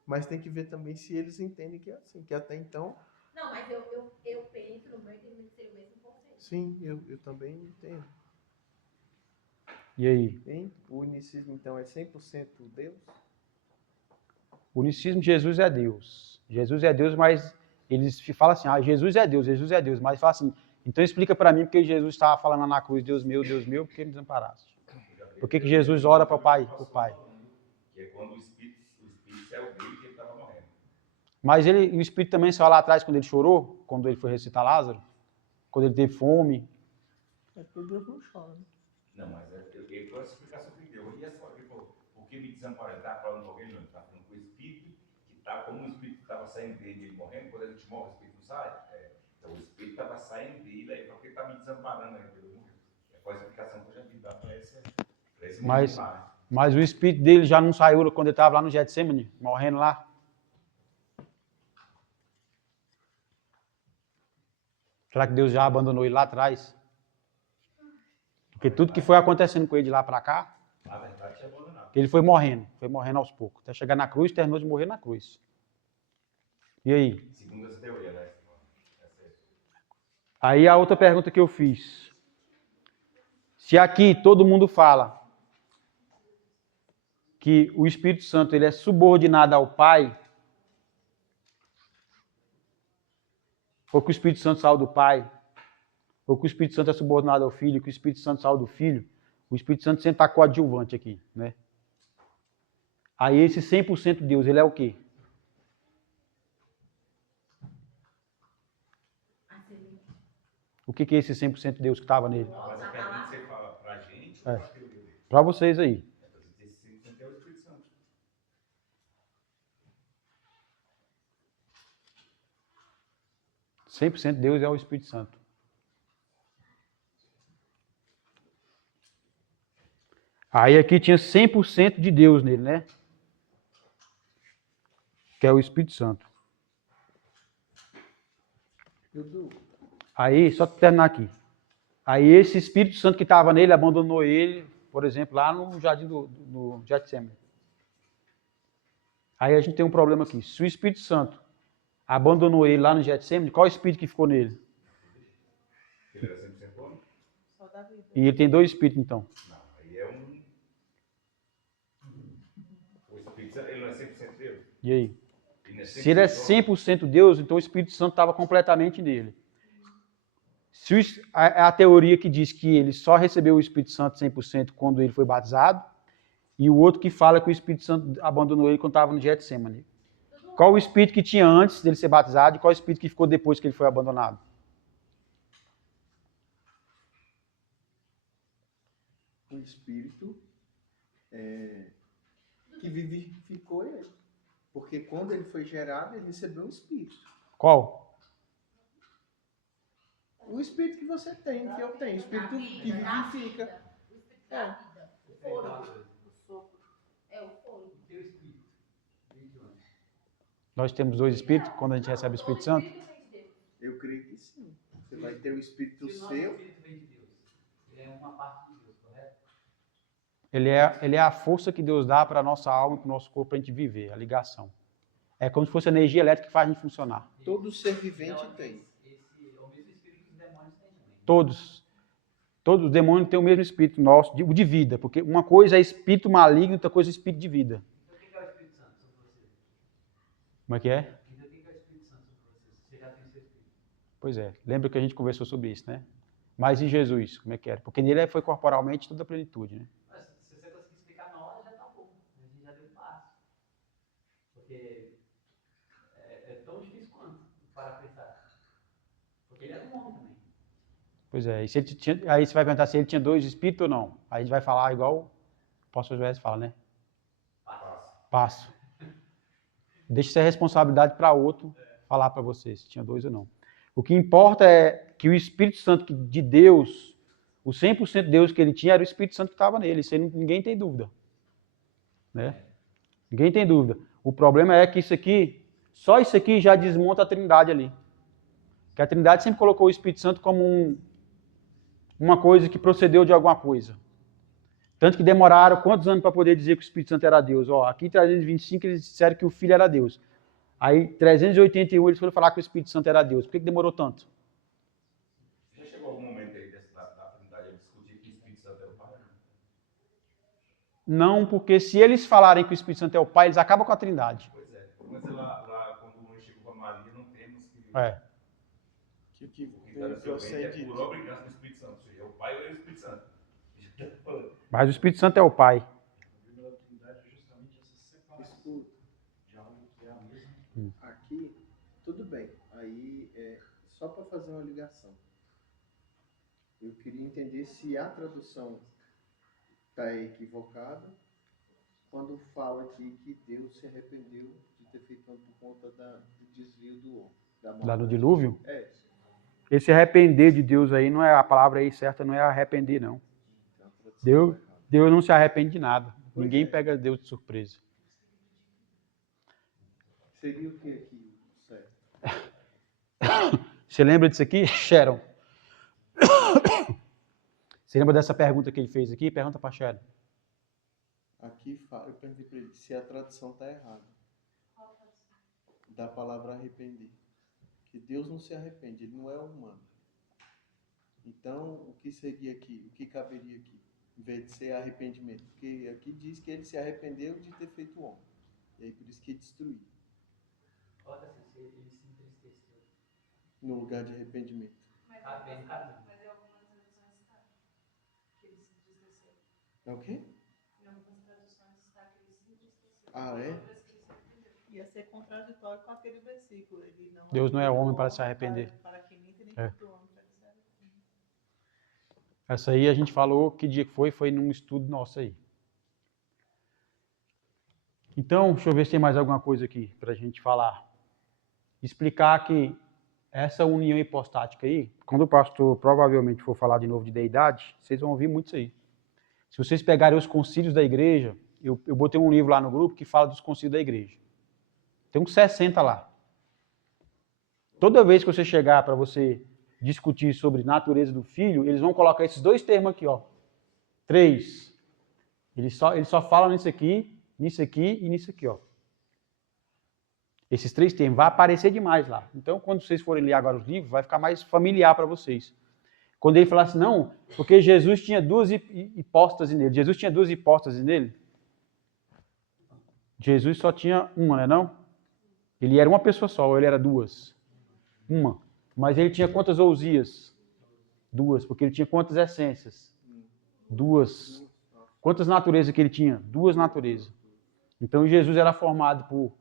Mas tem que ver também se eles entendem que é assim, que até então... Não, mas eu penso no meu entendimento que seria o mesmo conceito. Sim, eu também entendo. E aí? Hein? O unicismo, então, é 100% Deus? O unicismo de Jesus é Deus. Jesus é Deus, mas eles falam assim, Jesus é Deus, mas fala assim, então explica para mim porque Jesus estava falando lá na cruz, Deus meu, por que me desamparaste? Por que Jesus ora para o Pai? Que é quando o Espírito saiu dele que ele estava morrendo. Mas o Espírito também saiu lá atrás quando ele chorou, quando ele foi ressuscitar Lázaro, quando ele teve fome. É porque Deus não chora, né? Não, mas ele foi a explicação que deu. E essa hora ele falou, por que me desampararam? Ele estava falando com alguém, não, ele estava falando com o Espírito, que estava, como o Espírito estava saindo dele, ele morrendo, quando a gente morre, o Espírito não sai. Então o Espírito estava saindo dele, aí por que ele está me desamparando aí? Foi a explicação que eu já vi dar para esse momento lá. Mas o Espírito dele já não saiu quando ele estava lá no Getsemane, morrendo lá. Será que Deus já abandonou ele lá atrás? Porque tudo que foi acontecendo com ele de lá para cá, Na verdade, tinha abandonado. ele foi morrendo aos poucos. Até chegar na cruz, terminou de morrer na cruz. E aí? Segundo essa teoria, né? Aí a outra pergunta que eu fiz. Se aqui todo mundo fala que o Espírito Santo ele é subordinado ao Pai, ou que o Espírito Santo saiu do Pai, ou que o Espírito Santo é subordinado ao Filho, que o Espírito Santo saiu do Filho, o Espírito Santo sempre está coadjuvante aqui, né? Aí esse 100% Deus, ele é o quê? O que é esse 100% Deus que estava nele? Mas a pergunta que você fala pra gente, É. ou pra teoria dele? Para vocês aí. Esse 100% é o Espírito Santo. %100% Deus é o Espírito Santo. Aí aqui tinha 100% de Deus nele, né? Que é o Espírito Santo. Dudu, Aí, só terminar aqui. Aí esse Espírito Santo que estava nele abandonou ele, por exemplo, lá no jardim do Getsemane. Aí a gente tem um problema aqui. Se o Espírito Santo abandonou ele lá no Getsemane, qual espírito que ficou nele? Ele era 100% homem? Só da vida. E ele tem 2 espíritos, então. Não, aí é um... O Espírito Santo, ele não é 100% Deus? E aí? Ele não é Se ele é 100% 100% Deus, então o Espírito Santo estava completamente nele. Se a teoria que diz que ele só recebeu o Espírito Santo 100% quando ele foi batizado, e o outro que fala que o Espírito Santo abandonou ele quando estava no Getsemane. Qual o espírito que tinha antes dele ser batizado e qual o espírito que ficou depois que ele foi abandonado? O espírito que vivificou ele. Porque quando ele foi gerado, ele recebeu um espírito. Qual? O espírito que você tem, que eu tenho. O espírito que vivifica. O espírito É. da vida. O fôlego. O sopro. É o fôlego. O teu espírito. Vem de onde? Nós temos 2 espíritos quando a gente recebe o Espírito Santo? Eu creio que sim. Você vai ter o espírito Se o nosso seu. espírito vem de Deus, ele é uma parte de Deus, correto? Ele é a força que Deus dá para a nossa alma e para o nosso corpo para a gente viver, a ligação. É como se fosse a energia elétrica que faz a gente funcionar. Todo ser vivente Então, tem. Esse é o mesmo espírito que os demônios têm também. Todos os demônios têm o mesmo espírito nosso, o de vida, porque uma coisa é espírito maligno, outra coisa é espírito de vida. Então, o que é o Espírito Santo sobre você? Como é que é? Então, o que é o Espírito Santo sobre você? Você já tem o seu espírito. Pois é, lembra que a gente conversou sobre isso, né? Mas em Jesus, como é que era? Porque nele foi corporalmente toda a plenitude, né? Mas se você conseguir explicar na hora, já está bom. A gente já deu um passo. Porque é tão difícil quanto para pensar. Porque ele era um homem também. Pois é, e se ele aí você vai perguntar se ele tinha 2 espíritos ou não. Aí a gente vai falar igual o apóstolo Joés fala, né? Passo. Deixa essa responsabilidade para outro falar para você se tinha 2 ou não. O que importa é que o Espírito Santo de Deus, o 100% de Deus que ele tinha, era o Espírito Santo que estava nele. Isso aí ninguém tem dúvida. Né? Ninguém tem dúvida. O problema é que só isso aqui já desmonta a Trindade ali. Que a Trindade sempre colocou o Espírito Santo como uma coisa que procedeu de alguma coisa. Tanto que demoraram quantos anos para poder dizer que o Espírito Santo era Deus? Ó, aqui em 325 eles disseram que o Filho era Deus. Aí, 381, eles foram falar que o Espírito Santo era Deus. Por que demorou tanto? Já chegou algum momento aí da Trindade a discutir que o Espírito Santo é o Pai? Não, porque se eles falarem que o Espírito Santo é o Pai, eles acabam com a Trindade. Pois é. Mas lá quando o anjo chegou para Maria, não temos que... É. Que O que está no seu ventre procede. é por obrigação do Espírito Santo. Ou seja, é o Pai ou é o Espírito Santo. Mas o Espírito Santo é o Pai. A Bíblia da Trindade é justamente essa separação Escuta, de algo que é a mesma. aqui, tudo bem. Aí, só para fazer uma ligação. Eu queria entender se a tradução está equivocada quando fala aqui que Deus se arrependeu de ter feito por conta do desvio do homem. Da Lá no maldade. dilúvio. Esse Esse arrepender de Deus aí, não é a palavra aí certa, não é arrepender, não. é a tradução Deus, errada. Deus não se arrepende de nada. Pois Ninguém é. pega Deus de surpresa. Seria o que aqui, certo? Você lembra disso aqui, Sharon? Você lembra dessa pergunta que ele fez aqui? Pergunta para Sharon. Aqui eu perguntei para ele se a tradução está errada. Da palavra arrepender. Que Deus não se arrepende, ele não é humano. Então, o que seria aqui? O que caberia aqui? Em vez de ser arrependimento. Porque aqui diz que ele se arrependeu de ter feito o homem. E aí por isso que destruiu. Olha assim, se ele se entristeceu. No lugar de arrependimento. Ah, bem, cara. Mas em algumas traduções está que ele se entristeceu. É o quê? Em algumas traduções está que ele se entristeceu. Ah, é? Outras que ele se arrependeu. Ia ser contraditório com aquele versículo. Ele não Deus não é perdoou homem para se arrepender. Para que nem tem nem É. perdoou homem para que se arrependa. Essa aí a gente falou, que dia que foi? Foi num estudo nosso aí. Então, deixa eu ver se tem mais alguma coisa aqui para a gente falar. Explicar que essa união hipostática aí, quando o pastor provavelmente for falar de novo de deidade, vocês vão ouvir muito isso aí. Se vocês pegarem os concílios da igreja, eu botei um livro lá no grupo que fala dos concílios da igreja. Tem uns 60 lá. Toda vez que você chegar para você discutir sobre natureza do Filho, eles vão colocar esses dois termos aqui, ó. 3. Eles só falam nisso aqui e nisso aqui, ó. Esses 3 termos. Vai aparecer demais lá. Então, quando vocês forem ler agora os livros, vai ficar mais familiar para vocês. Quando ele fala assim, não, porque Jesus tinha 2 hipóstases nele. Jesus tinha 2 hipóstases nele? Jesus só tinha uma, né não? Ele era uma pessoa só, ou ele era 2? Uma. Mas ele tinha quantas ousias? 2, porque ele tinha quantas essências? 2. Quantas naturezas que ele tinha? 2 naturezas. Então Jesus era formado por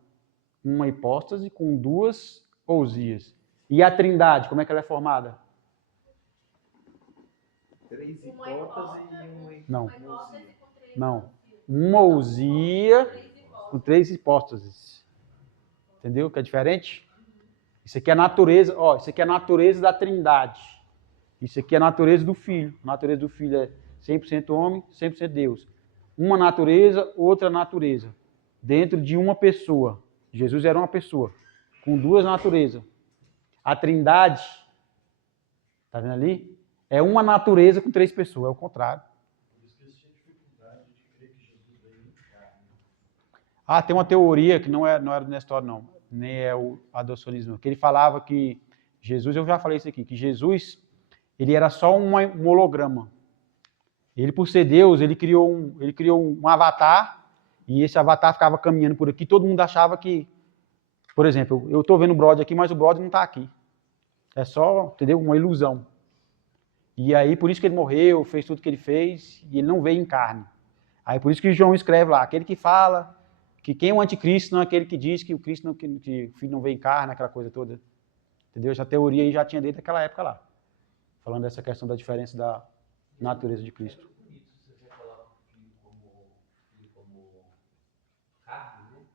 uma hipóstase com 2 ousias. E a Trindade, como é que ela é formada? 3 hipóteses e uma... Não. Uma hipótese com 3 Não. Uma ousia com 3 hipóstases. Entendeu que é diferente? Isso aqui é a natureza, ó, isso aqui é a natureza da Trindade. Isso aqui é a natureza do Filho. A natureza do Filho é 100% homem, 100% Deus. Uma natureza, outra natureza. Dentro de uma pessoa. Jesus era uma pessoa, com 2 naturezas. A Trindade, tá vendo ali? É uma natureza com 3 pessoas, é o contrário. Ah, tem uma teoria que não era do Nestor, não. Nem é o adocionismo. Que ele falava que Jesus, eu já falei isso aqui, que Jesus, ele era só um holograma. Ele, por ser Deus, ele criou um avatar, e esse avatar ficava caminhando por aqui. Todo mundo achava que, por exemplo, eu estou vendo o brother aqui, mas o brother não está aqui. É só, entendeu? Uma ilusão. E aí, por isso que ele morreu, fez tudo que ele fez, e ele não veio em carne. Aí, por isso que João escreve lá, aquele que fala que quem é o anticristo não é aquele que diz que o Cristo não, que o Filho não veio em carne, aquela coisa toda. Entendeu? Essa teoria aí já tinha desde aquela época lá. Falando dessa questão da diferença da natureza de Cristo. É bonito se você coloca o Filho como carne, né?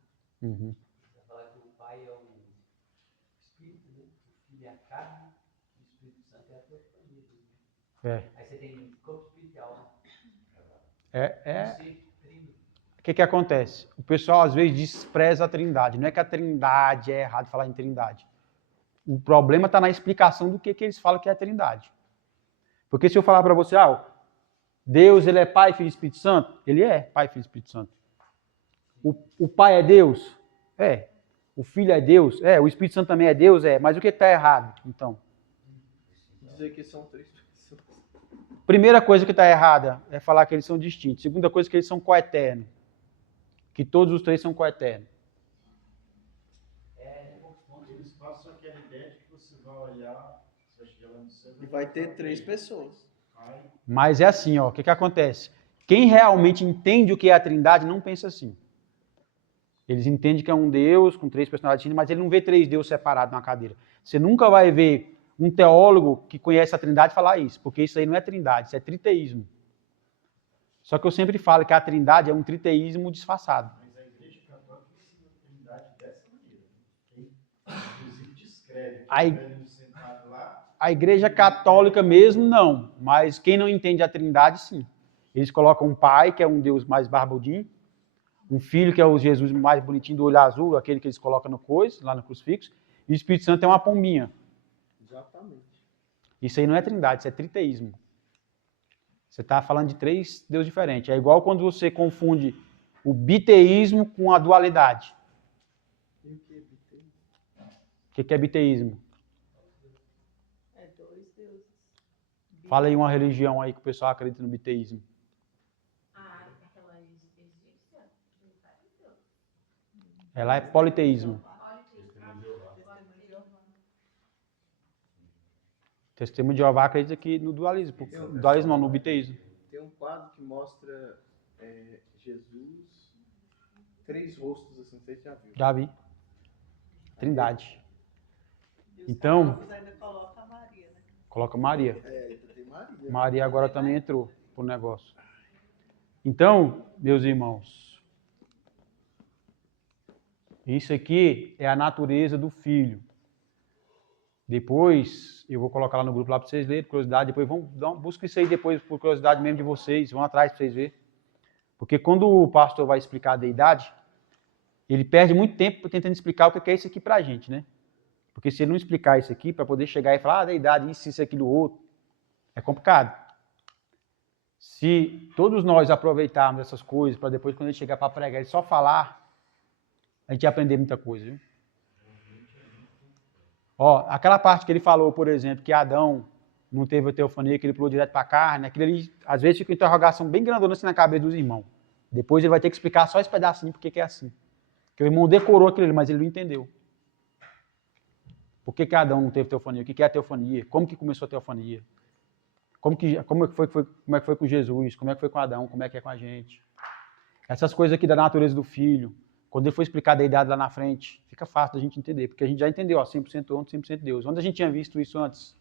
Uhum. Você vai falar que o Pai é o Espírito, né? O Filho é a carne, e o Espírito Santo é a teofania. É. Aí você tem corpo espiritual, né? O que acontece? O pessoal às vezes despreza a Trindade. Não é que a Trindade é errado falar em Trindade. O problema está na explicação do que eles falam que é a Trindade. Porque se eu falar para você, Deus ele é Pai, Filho e Espírito Santo, ele é Pai, Filho e Espírito Santo. O Pai é Deus? É. O Filho é Deus? É. O Espírito Santo também é Deus? É. Mas o que está errado, então? Dizer que são 3 pessoas. Primeira coisa que está errada é falar que eles são distintos. Segunda coisa que eles são coeternos. Que todos os 3 são coeternos. Eles passam aquela ideia de que você vai olhar, você vai chegar lá no céu E vai ter 3 pessoas. Mas é assim, ó, o que acontece? Quem realmente entende o que é a Trindade não pensa assim. Eles entendem que é um Deus com 3 personalidades, mas ele não vê 3 deuses separados na cadeira. Você nunca vai ver um teólogo que conhece a Trindade falar isso, porque isso aí não é Trindade, isso é triteísmo. Só que eu sempre falo que a Trindade é um triteísmo disfarçado. Mas a Igreja Católica ensina a Trindade dessa maneira. Inclusive descreve. A Igreja Católica mesmo, não. Mas quem não entende a Trindade, sim. Eles colocam um Pai, que é um Deus mais barbudinho, um Filho, que é o Jesus mais bonitinho do olho azul, aquele que eles colocam no coice, lá no crucifixo, e o Espírito Santo é uma pombinha. Exatamente. Isso aí não é Trindade, isso é triteísmo. Você está falando de 3 deuses diferentes. É igual quando você confunde o biteísmo com a dualidade. E o que é biteísmo? O que é biteísmo? É 2 deuses. Fala aí uma religião aí que o pessoal acredita no biteísmo. Aquela egípcia, Ela é politeísmo. Testemunho de Jeová acredita aqui no dualismo. No dualismo não, no biteísmo. Tem um quadro que mostra Jesus, 3 rostos, assim, você já viu? Já vi. Trindade. E os Então, católicos ainda colocam a Maria, né? coloca Maria. Ainda tem Maria. Maria agora também entrou pro negócio. Então, meus irmãos, isso aqui é a natureza do Filho. Depois, eu vou colocar lá no grupo lá para vocês lerem, curiosidade. Depois busca isso aí depois, por curiosidade mesmo de vocês. Vão atrás para vocês verem. Porque quando o pastor vai explicar a deidade, ele perde muito tempo tentando explicar o que é isso aqui para a gente, né? Porque se ele não explicar isso aqui, para poder chegar e falar, deidade, isso, aquilo, outro, é complicado. Se todos nós aproveitarmos essas coisas, para depois, quando ele chegar para pregar, ele só falar, a gente ia aprender muita coisa, viu? Ó, aquela parte que ele falou, por exemplo, que Adão não teve a teofania, que ele pulou direto para a carne, aquilo ali, às vezes fica uma interrogação bem grandona assim na cabeça dos irmãos. Depois ele vai ter que explicar só esse pedacinho, porque que é assim. Porque o irmão decorou aquilo ali, mas ele não entendeu. Por que Adão não teve teofania? O que é a teofania? Como que começou a teofania? Como é que foi com Jesus? Como é que foi com Adão? Como é que é com a gente? Essas coisas aqui da natureza do filho, quando ele for explicar a deidade lá na frente, fica fácil da gente entender, porque a gente já entendeu, ó, 100% homem, 100% Deus. Onde a gente tinha visto isso antes?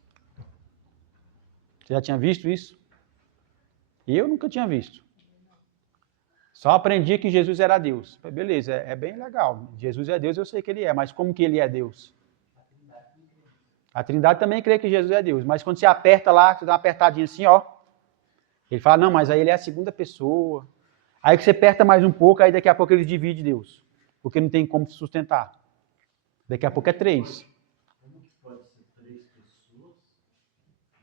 Você já tinha visto isso? Eu nunca tinha visto. Só aprendi que Jesus era Deus. Beleza, é bem legal. Jesus é Deus, eu sei que ele é, mas como que ele é Deus? A Trindade também crê que Jesus é Deus, mas quando você aperta lá, você dá uma apertadinha assim, ó, ele fala, não, mas aí ele é a segunda pessoa. Aí que você aperta mais um pouco, aí daqui a pouco ele divide Deus, porque não tem como sustentar. Daqui a pouco é 3. Como que pode ser 3 pessoas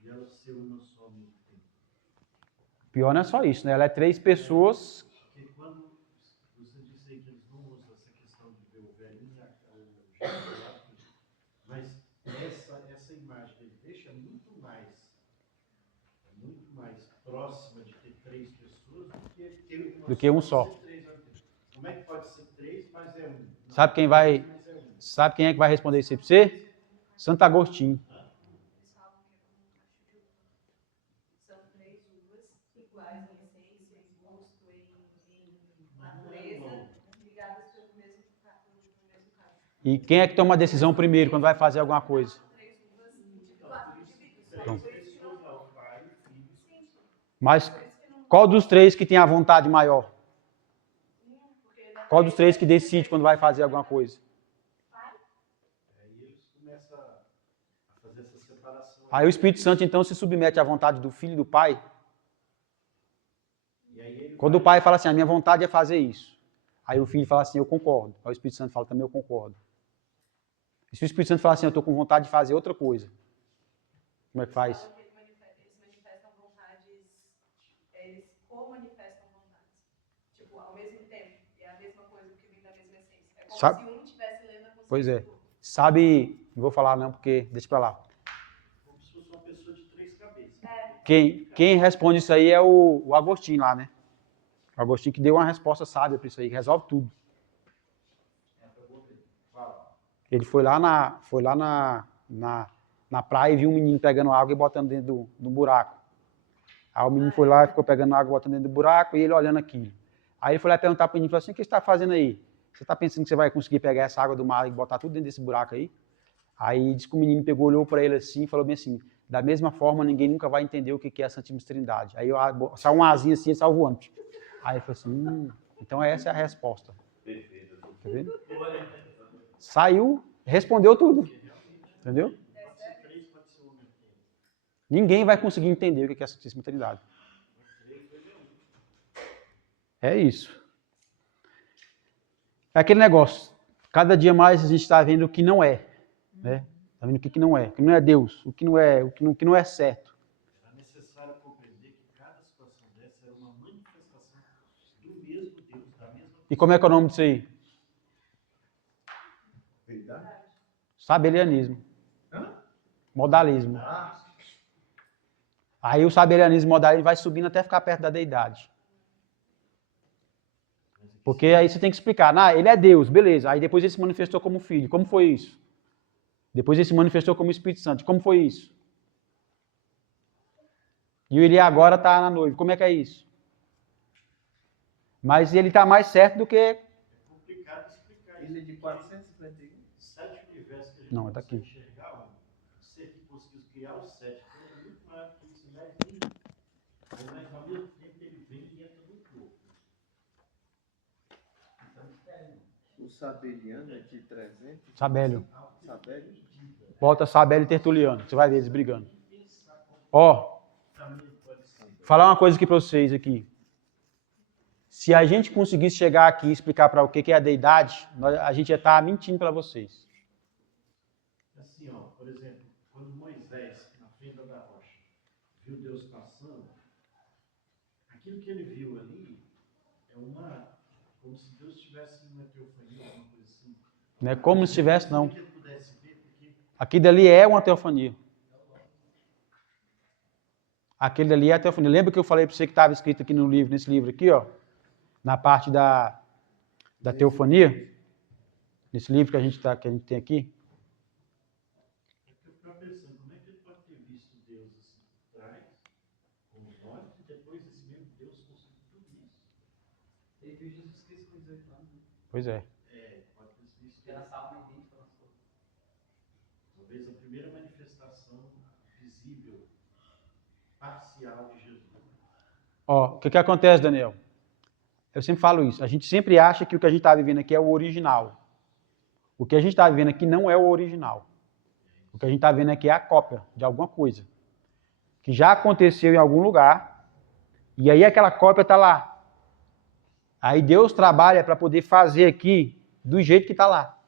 e ela ser uma só ao mesmo tempo? Pior não é só isso, né? Ela é 3 pessoas. Porque quando você disse aí que eles não usam essa questão de ver o velhinho, o Jesus, mas essa imagem que ele deixa é muito mais próxima de ter 3 pessoas do que um só. Como é que pode ser 3, mas é 1? Sabe quem é que vai responder isso aí para você? Santo Agostinho. Eles falam que são 3 uvas iguais em essência, em gosto, em natureza, ligadas pelo mesmo caso. E quem é que toma a decisão primeiro quando vai fazer alguma coisa? 3 uvas individuais. Então, mas qual dos 3 que tem a vontade maior? Qual dos 3 que decide quando vai fazer alguma coisa? Aí eles começam a fazer essa separação. Aí o Espírito Santo então se submete à vontade do Filho e do Pai. Quando o Pai fala assim, a minha vontade é fazer isso. Aí o Filho fala assim, eu concordo. Aí o Espírito Santo fala também, eu concordo. E se o Espírito Santo fala assim, eu estou com vontade de fazer outra coisa, como é que faz? Eles manifestam vontades, eles co-manifestam vontades. Tipo, ao mesmo tempo. É a mesma coisa que vem da mesma essência. É como Sabe? se um estivesse lendo a consciência Pois é. do outro. Sabe, não vou falar não, porque deixa pra lá. Como se fosse uma pessoa de 3 cabeças. Quem responde isso aí é o Agostinho lá, né? O Agostinho que deu uma resposta sábia para isso aí, que resolve tudo. Ele foi lá na praia e viu um menino pegando água e botando dentro do buraco. Aí o menino foi lá e ficou pegando água e botando dentro do buraco e ele olhando aquilo. Aí ele foi lá perguntar para o menino, falou assim, o que você está fazendo aí? Você está pensando que você vai conseguir pegar essa água do mar e botar tudo dentro desse buraco aí? Aí disse que o menino pegou, olhou para ele assim e falou bem assim, da mesma forma ninguém nunca vai entender o que é a Santíssima Trindade. Aí saiu um asinho assim e saiu voando. Aí ele falou assim, então essa é a resposta. Perfeito. Tá vendo? Saiu, respondeu tudo. Entendeu? Ninguém vai conseguir entender o que é a Santíssima Trindade. É isso. É aquele negócio. Cada dia mais a gente está vendo o que não é. Né? Está vendo o que não é. O que não é Deus. O que não é certo. Era necessário compreender que cada situação dessa era uma manifestação do mesmo Deus, da mesma. E como é que é o nome disso aí? Verdade? Sabelianismo. Modalismo. Ah, Aí o sabelianismo modalismo vai subindo até ficar perto da deidade. Porque aí você tem que explicar, ele é Deus, beleza. Aí depois ele se manifestou como filho. Como foi isso? Depois ele se manifestou como Espírito Santo. Como foi isso? E ele agora está na noiva. Como é que é isso? Mas ele está mais certo do que... É complicado explicar isso. ele é de 451. 7 universos que a gente Não, é daqui. consegue enxergar, ser que conseguiu criar os 7, então é muito maior que isso, né? Mas ao mesmo tempo ele vem e entra no corpo. O Sabeliano é de 300. Sabélio. Sabélio? Bota Sabélio e Tertuliano. Você vai ver eles brigando. Ó, falar uma coisa aqui para vocês aqui. Se a gente conseguisse chegar aqui e explicar para o que é a deidade, a gente ia estar mentindo para vocês. por exemplo, quando Moisés, na fenda da rocha, viu Deus passando, aquilo que ele viu ali é como se Deus tivesse uma teofania, alguma coisa assim. Não é como se tivesse, não. Que ele pudesse ver, porque Aquilo dali é uma teofania. Aquele dali é a teofania. Lembra que eu falei para você que estava escrito aqui no livro, nesse livro aqui, ó, na parte da teofania? Nesse livro que a gente tem aqui? eu ficava pensando, como é que ele pode ter visto Deus assim por trás, com os olhos, e depois esse mesmo Deus conseguiu tudo isso? Ele viu Jesus Cristo com 18 anos, né? Pois é. Pode ter visto. Que era essa alma idêntica nas coisas. Talvez a primeira manifestação visível, parcial de Jesus. Ó, o que acontece, Daniel? Eu sempre falo isso. A gente sempre acha que o que a gente está vivendo aqui é o original. O que a gente está vivendo aqui não é o original. O que a gente está vendo aqui é a cópia de alguma coisa que já aconteceu em algum lugar e aí aquela cópia está lá. Aí Deus trabalha para poder fazer aqui do jeito que está lá.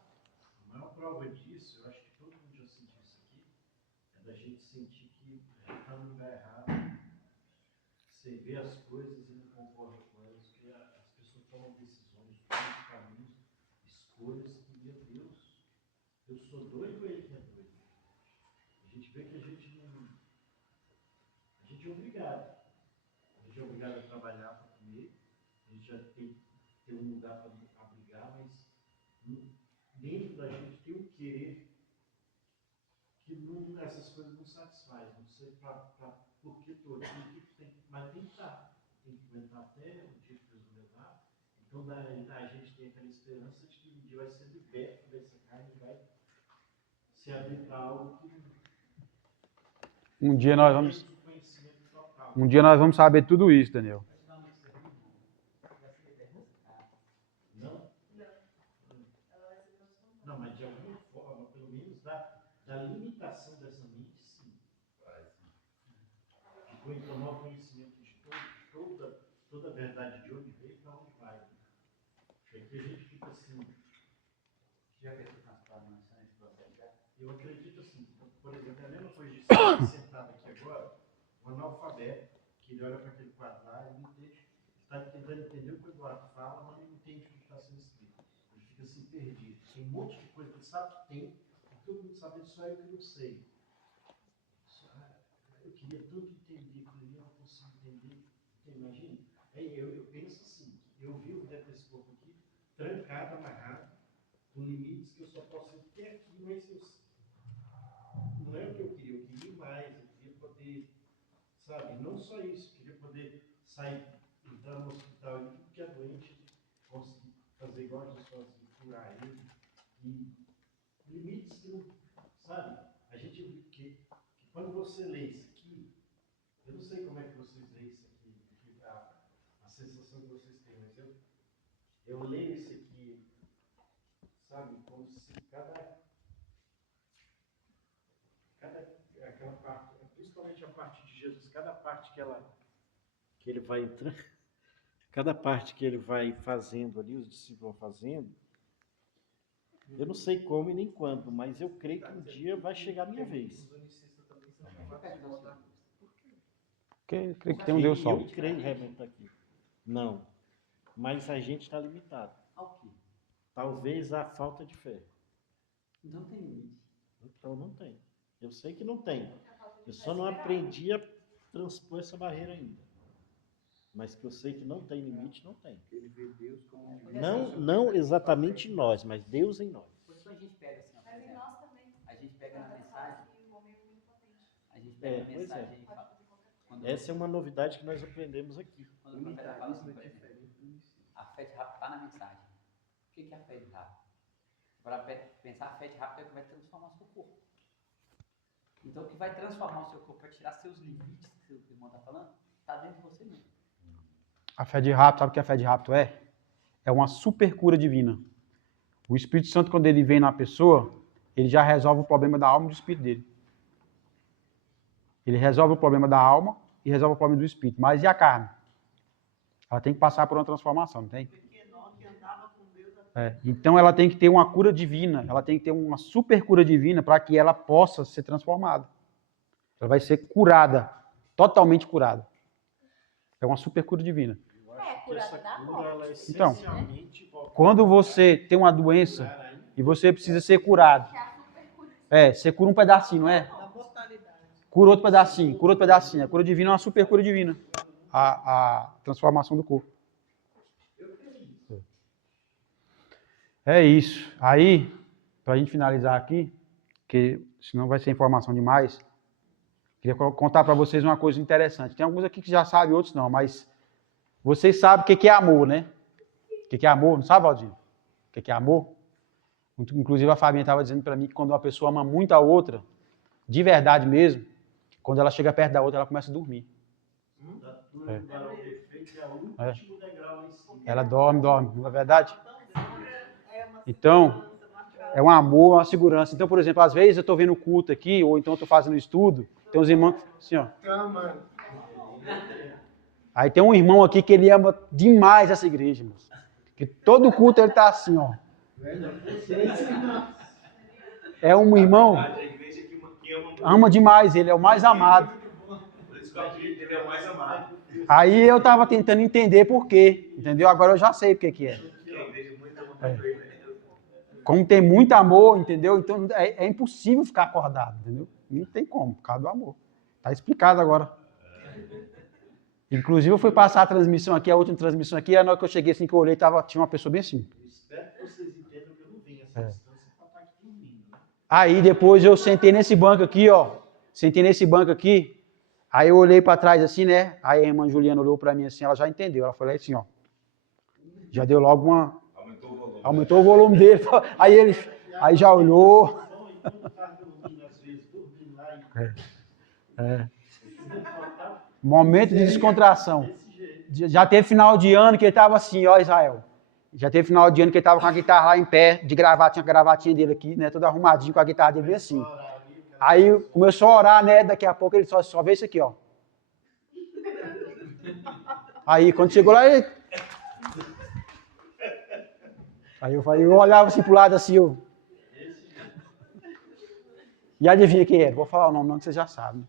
A maior prova disso, eu acho que todo mundo já sentiu isso aqui, é da gente sentir que está no lugar errado. Você vê as coisas e não concorda com elas, que as pessoas tomam decisões, tomam caminhos, escolhas, e meu Deus, eu sou doido ou ele que é doido? A gente vê que a gente não. A gente é obrigado. A gente é obrigado a trabalhar para comer, a gente já tem que ter um lugar para abrigar, mas dentro da gente tem um querer que não, essas coisas não satisfazem. Não sei por que todo, mas tem que estar. Tem que aguentar até o dia que Deus me levar. Então a gente tem aquela esperança de que um dia vai ser liberto dessa carne e vai se abrir para algo que Um dia nós vamos saber tudo isso, Daniel. Não, mas de alguma forma, pelo menos da limitação dessa mente, sim. De tomar o conhecimento de toda a verdade de onde veio e para onde vai. É que a gente fica assim. Já fez o transformação nesse processo já? Eu acredito assim, por exemplo, é a mesma coisa de estar sentado aqui agora, um analfabeto, que ele olha para aquele quadro lá, ele não entende, está tentando entender o que o Eduardo fala, mas ele não entende o que está sendo escrito. Ele fica assim perdido. Tem um monte de coisa que ele sabe que tem, todo mundo sabe, só eu que não sei. Eu queria tanto entender, eu não consigo entender. Imagina? Eu penso assim, eu vivo dentro desse corpo aqui, trancado, amarrado, com limites que eu só posso ir até aqui, mas não é o que eu queria mais, eu queria poder, sabe, não só isso, eu queria poder sair, entrar no hospital e tudo que é doente, conseguir fazer igual a gente conseguir curar ele, e limites que não, sabe, a gente viu que quando você lê isso aqui, eu não sei como é que vocês leem isso aqui, a sensação que vocês têm, mas eu leio isso aqui, sabe, como se aquela parte, principalmente a parte de Jesus, cada parte que ele vai entrando, cada parte que ele vai fazendo ali, os discípulos vão fazendo, eu não sei como e nem quando, mas eu creio que um dia vai chegar a minha vez. Eu creio que tem um Deus só. Eu creio realmente aqui. Não, mas a gente está limitado. Ao quê? Talvez a falta de fé. Não tem limite. Então não tem. Eu sei que não tem. Eu só não aprendi a transpor essa barreira ainda. Mas que eu sei que não tem limite, não tem. Ele vê Deus como um Não exatamente nós, mas Deus em nós. Por isso a gente pega assim, ó, por Mas em exemplo, nós também. a gente pega na mensagem, O homem é impotente. a gente pega na Pois mensagem é. e fala. Quando, Essa é uma novidade que nós aprendemos aqui. quando o profeta fala assim, por exemplo, a fé de rápido está na mensagem. O que é a fé de rápido? Para pensar, a fé de rápido é o que vai transformar o seu corpo. Então, o que vai transformar o seu corpo, para tirar seus limites, que o irmão está falando, está dentro de você mesmo. A fé de rapto, sabe o que a fé de rapto é? É uma super cura divina. O Espírito Santo, quando ele vem na pessoa, ele já resolve o problema da alma e do espírito dele. Ele resolve o problema da alma e resolve o problema do espírito. Mas e a carne? Ela tem que passar por uma transformação, não tem? Porque Enoque andava com Deus até Então ela tem que ter uma cura divina, ela tem que ter uma super cura divina para que ela possa ser transformada. Ela vai ser curada, totalmente curada. É uma super cura divina. Eu acho que essa cura ela é Então, essencialmente voltada quando você tem uma doença e você precisa ser curado, você cura um pedacinho, não é? Cura outro pedacinho, cura outro pedacinho. A cura divina é uma super cura divina. A transformação do corpo. É isso. Aí, para a gente finalizar aqui, que senão vai ser informação demais, queria contar para vocês uma coisa interessante. Tem alguns aqui que já sabem, outros não, mas vocês sabem o que é amor, né? O que é amor? Não sabe, Valdir? O que é amor? Inclusive a Fabinha estava dizendo para mim que quando uma pessoa ama muito a outra, de verdade mesmo, quando ela chega perto da outra, ela começa a dormir. Ela dorme, não é verdade? Então, é um amor, uma segurança. Então, por exemplo, às vezes eu estou vendo culto aqui, ou então estou fazendo estudo, tem uns irmãos assim, ó. Aí tem um irmão aqui que ele ama demais essa igreja, irmãos. Que todo culto ele está assim, ó. É um irmão, ama demais, ele é o mais amado. Por isso que o apelido dele é o mais amado. Aí eu estava tentando entender por quê, entendeu? Agora eu já sei por que é. Como tem muito amor, entendeu? Então é impossível ficar acordado, entendeu? Não tem como, por causa do amor. Tá explicado agora. Inclusive eu fui passar a transmissão aqui, a última transmissão aqui, na hora que eu cheguei assim, que eu olhei, tinha uma pessoa bem assim. Eu espero que vocês entendam que eu não venho essa distância para estar aqui dormindo. Aí depois eu sentei nesse banco aqui, ó. Sentei nesse banco aqui. Aí eu olhei para trás assim, né? Aí a irmã Juliana olhou para mim assim, ela já entendeu. Ela falou assim, ó. Já deu logo uma... Aumentou o volume dele. Aí já olhou. Momento de descontração. Já teve final de ano que ele estava assim, ó, Israel. Já teve final de ano que ele estava com a guitarra lá em pé, de gravatinha, a gravatinha dele aqui, né? Todo arrumadinho com a guitarra dele bem assim. Aí começou a orar, né? Daqui a pouco ele só vê isso aqui, ó. Aí quando chegou lá, ele... Aí eu olhava assim pro lado assim, eu... E adivinha quem era? Vou falar o nome não, que você já sabe.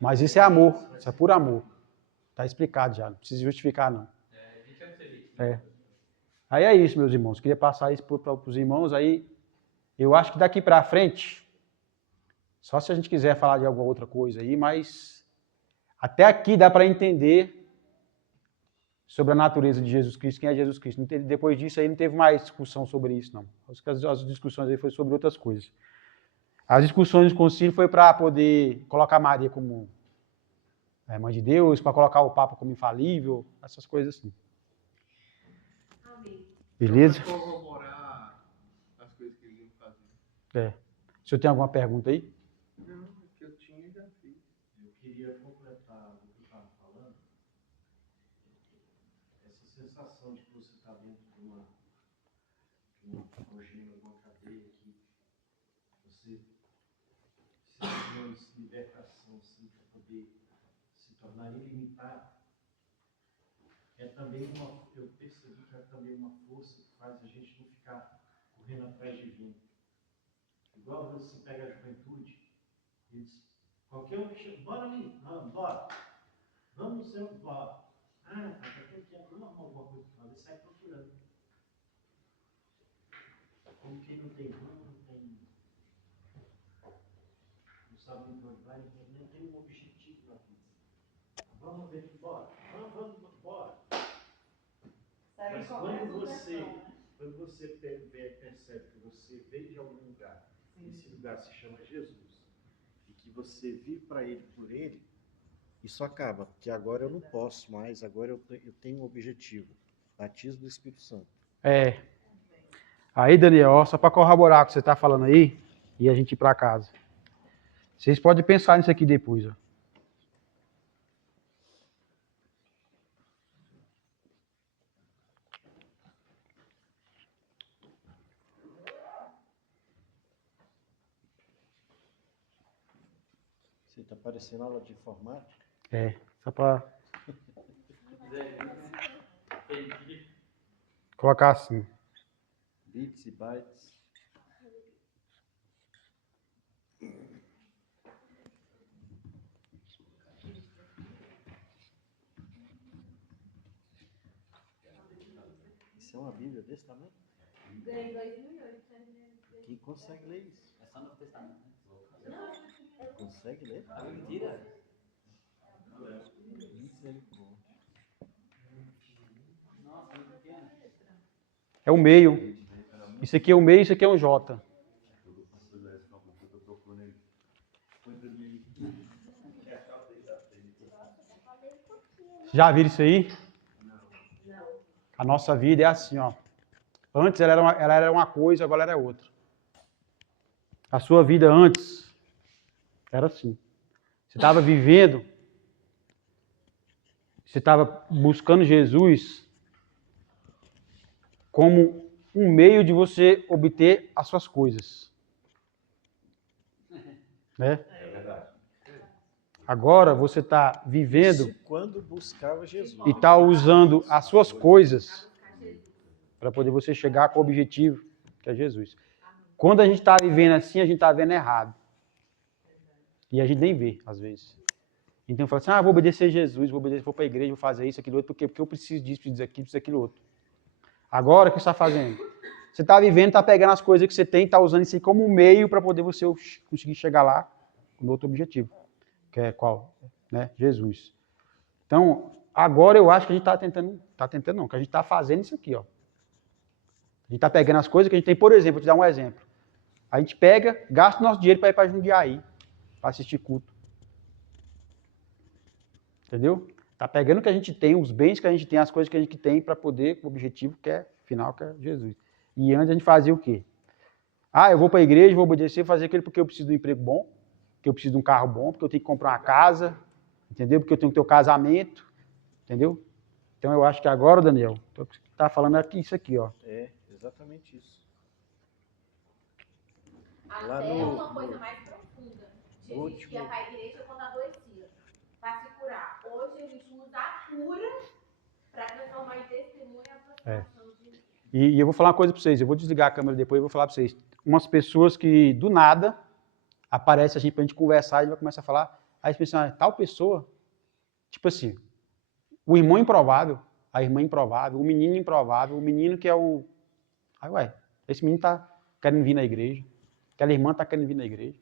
Mas isso é amor, isso é puro amor. Tá explicado já, não precisa justificar não. Aí é isso, meus irmãos. Queria passar isso para os irmãos. Aí eu acho que daqui para frente, só se a gente quiser falar de alguma outra coisa aí, mas até aqui dá para entender sobre a natureza de Jesus Cristo, quem é Jesus Cristo. Depois disso aí não teve mais discussão sobre isso, não. As discussões aí foram sobre outras coisas. As discussões do concílio foi para poder colocar Maria como mãe de Deus, para colocar o Papa como infalível, essas coisas assim. Amém. Beleza? Para corroborar as coisas que ele ia fazer. O senhor tem alguma pergunta aí? Não, o que eu tinha já fiz. Eu queria completar o que eu estava falando. Essa sensação de que você está dentro de uma algema, de uma cadeia, que você sente uma libertação assim, para poder se tornar ilimitado, é também eu percebi que é também uma força que faz a gente não ficar correndo atrás de vento. Igual você pega a juventude, e diz, qualquer um que chega, bora ali, não, bora, vamos no céu, bora. Ah, qualquer que não arruma alguma coisa para fazer, sai procurando. Como quem não tem rumo, não sabe muito onde vai, nem tem um objetivo na vida. Vamos ver, bora, vamos, bora. Mas quando você percebe que você veio de algum lugar, esse lugar se chama Jesus, e que você vive para Ele, por Ele, isso acaba, porque agora eu não posso mais, agora eu tenho um objetivo, batismo do Espírito Santo. Aí, Daniel, só para corroborar o que você está falando aí, e a gente ir para casa. Vocês podem pensar nisso aqui depois, ó. Você está parecendo aula de informática? Só para... Colocar assim. Bits e bytes. Isso é uma Bíblia desse tamanho? Ganhei 2.800. Quem consegue ler isso? É só Novo Testamento, né? Consegue ler? Mentira. Misericórdia. Nossa, muito pequeno. É o meio. Isso aqui é o meio, isso aqui é um J. Já viram isso aí? A nossa vida é assim, ó. Antes ela era uma coisa, agora ela é outra. A sua vida antes era assim. Você estava vivendo, você estava buscando Jesus como um meio de você obter as suas coisas. Né? É verdade. Agora você está vivendo Isso quando buscava Jesus. e está usando as suas coisas para poder você chegar com o objetivo, que é Jesus. Quando a gente está vivendo assim, a gente está vendo errado. E a gente nem vê, às vezes. Então fala assim, vou obedecer a Jesus, vou para a igreja, vou fazer isso, aquilo outro, porque eu preciso disso, preciso daquilo, preciso daquilo outro. Agora, o que você está fazendo? Você está vivendo, está pegando as coisas que você tem, está usando isso aí como um meio para poder você conseguir chegar lá no outro objetivo. Que é qual? Né? Jesus. Então, agora eu acho que a gente que a gente está fazendo isso aqui, ó. A gente está pegando as coisas que a gente tem, por exemplo, vou te dar um exemplo. A gente pega, gasta o nosso dinheiro para ir para Jundiaí, para assistir culto. Entendeu? Está pegando o que a gente tem, os bens que a gente tem, as coisas que a gente tem para poder, o objetivo que é final, que é Jesus. E antes a gente fazia o quê? Eu vou para a igreja, vou obedecer, fazer aquilo porque eu preciso de um emprego bom, porque eu preciso de um carro bom, porque eu tenho que comprar uma casa, entendeu? Porque eu tenho que ter um casamento, entendeu? Então eu acho que agora, Daniel, o que está falando aqui, isso aqui, ó. É, exatamente isso. Até uma coisa mais profunda. Jesus ia para a igreja quando adoecia, para se curar. Hoje a gente usa a cura para transformar em testemunha a transformação de... E eu vou falar uma coisa para vocês, eu vou desligar a câmera depois e vou falar para vocês. Umas pessoas que, do nada, aparece a gente pra gente conversar, a gente vai começar a falar, aí você pensa, tal pessoa, tipo assim, o irmão improvável, a irmã improvável, o menino improvável, o menino que é o... Aí, esse menino tá querendo vir na igreja, aquela irmã tá querendo vir na igreja.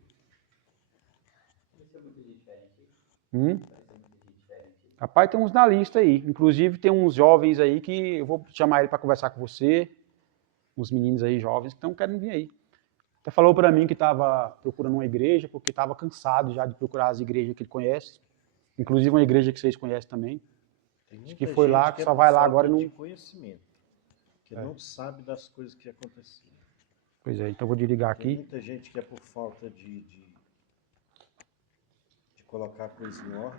Rapaz, tem uns na lista aí, inclusive tem uns jovens aí que eu vou chamar ele para conversar com você, uns meninos aí jovens que estão querendo vir aí. Até falou para mim que estava procurando uma igreja, porque estava cansado já de procurar as igrejas que ele conhece, inclusive uma igreja que vocês conhecem também. Acho que foi lá, que só vai lá agora e não... conhecimento, que não sabe das coisas que aconteceram. Pois é, então vou desligar aqui. Tem muita gente que é por falta de colocar a coisa em ordem.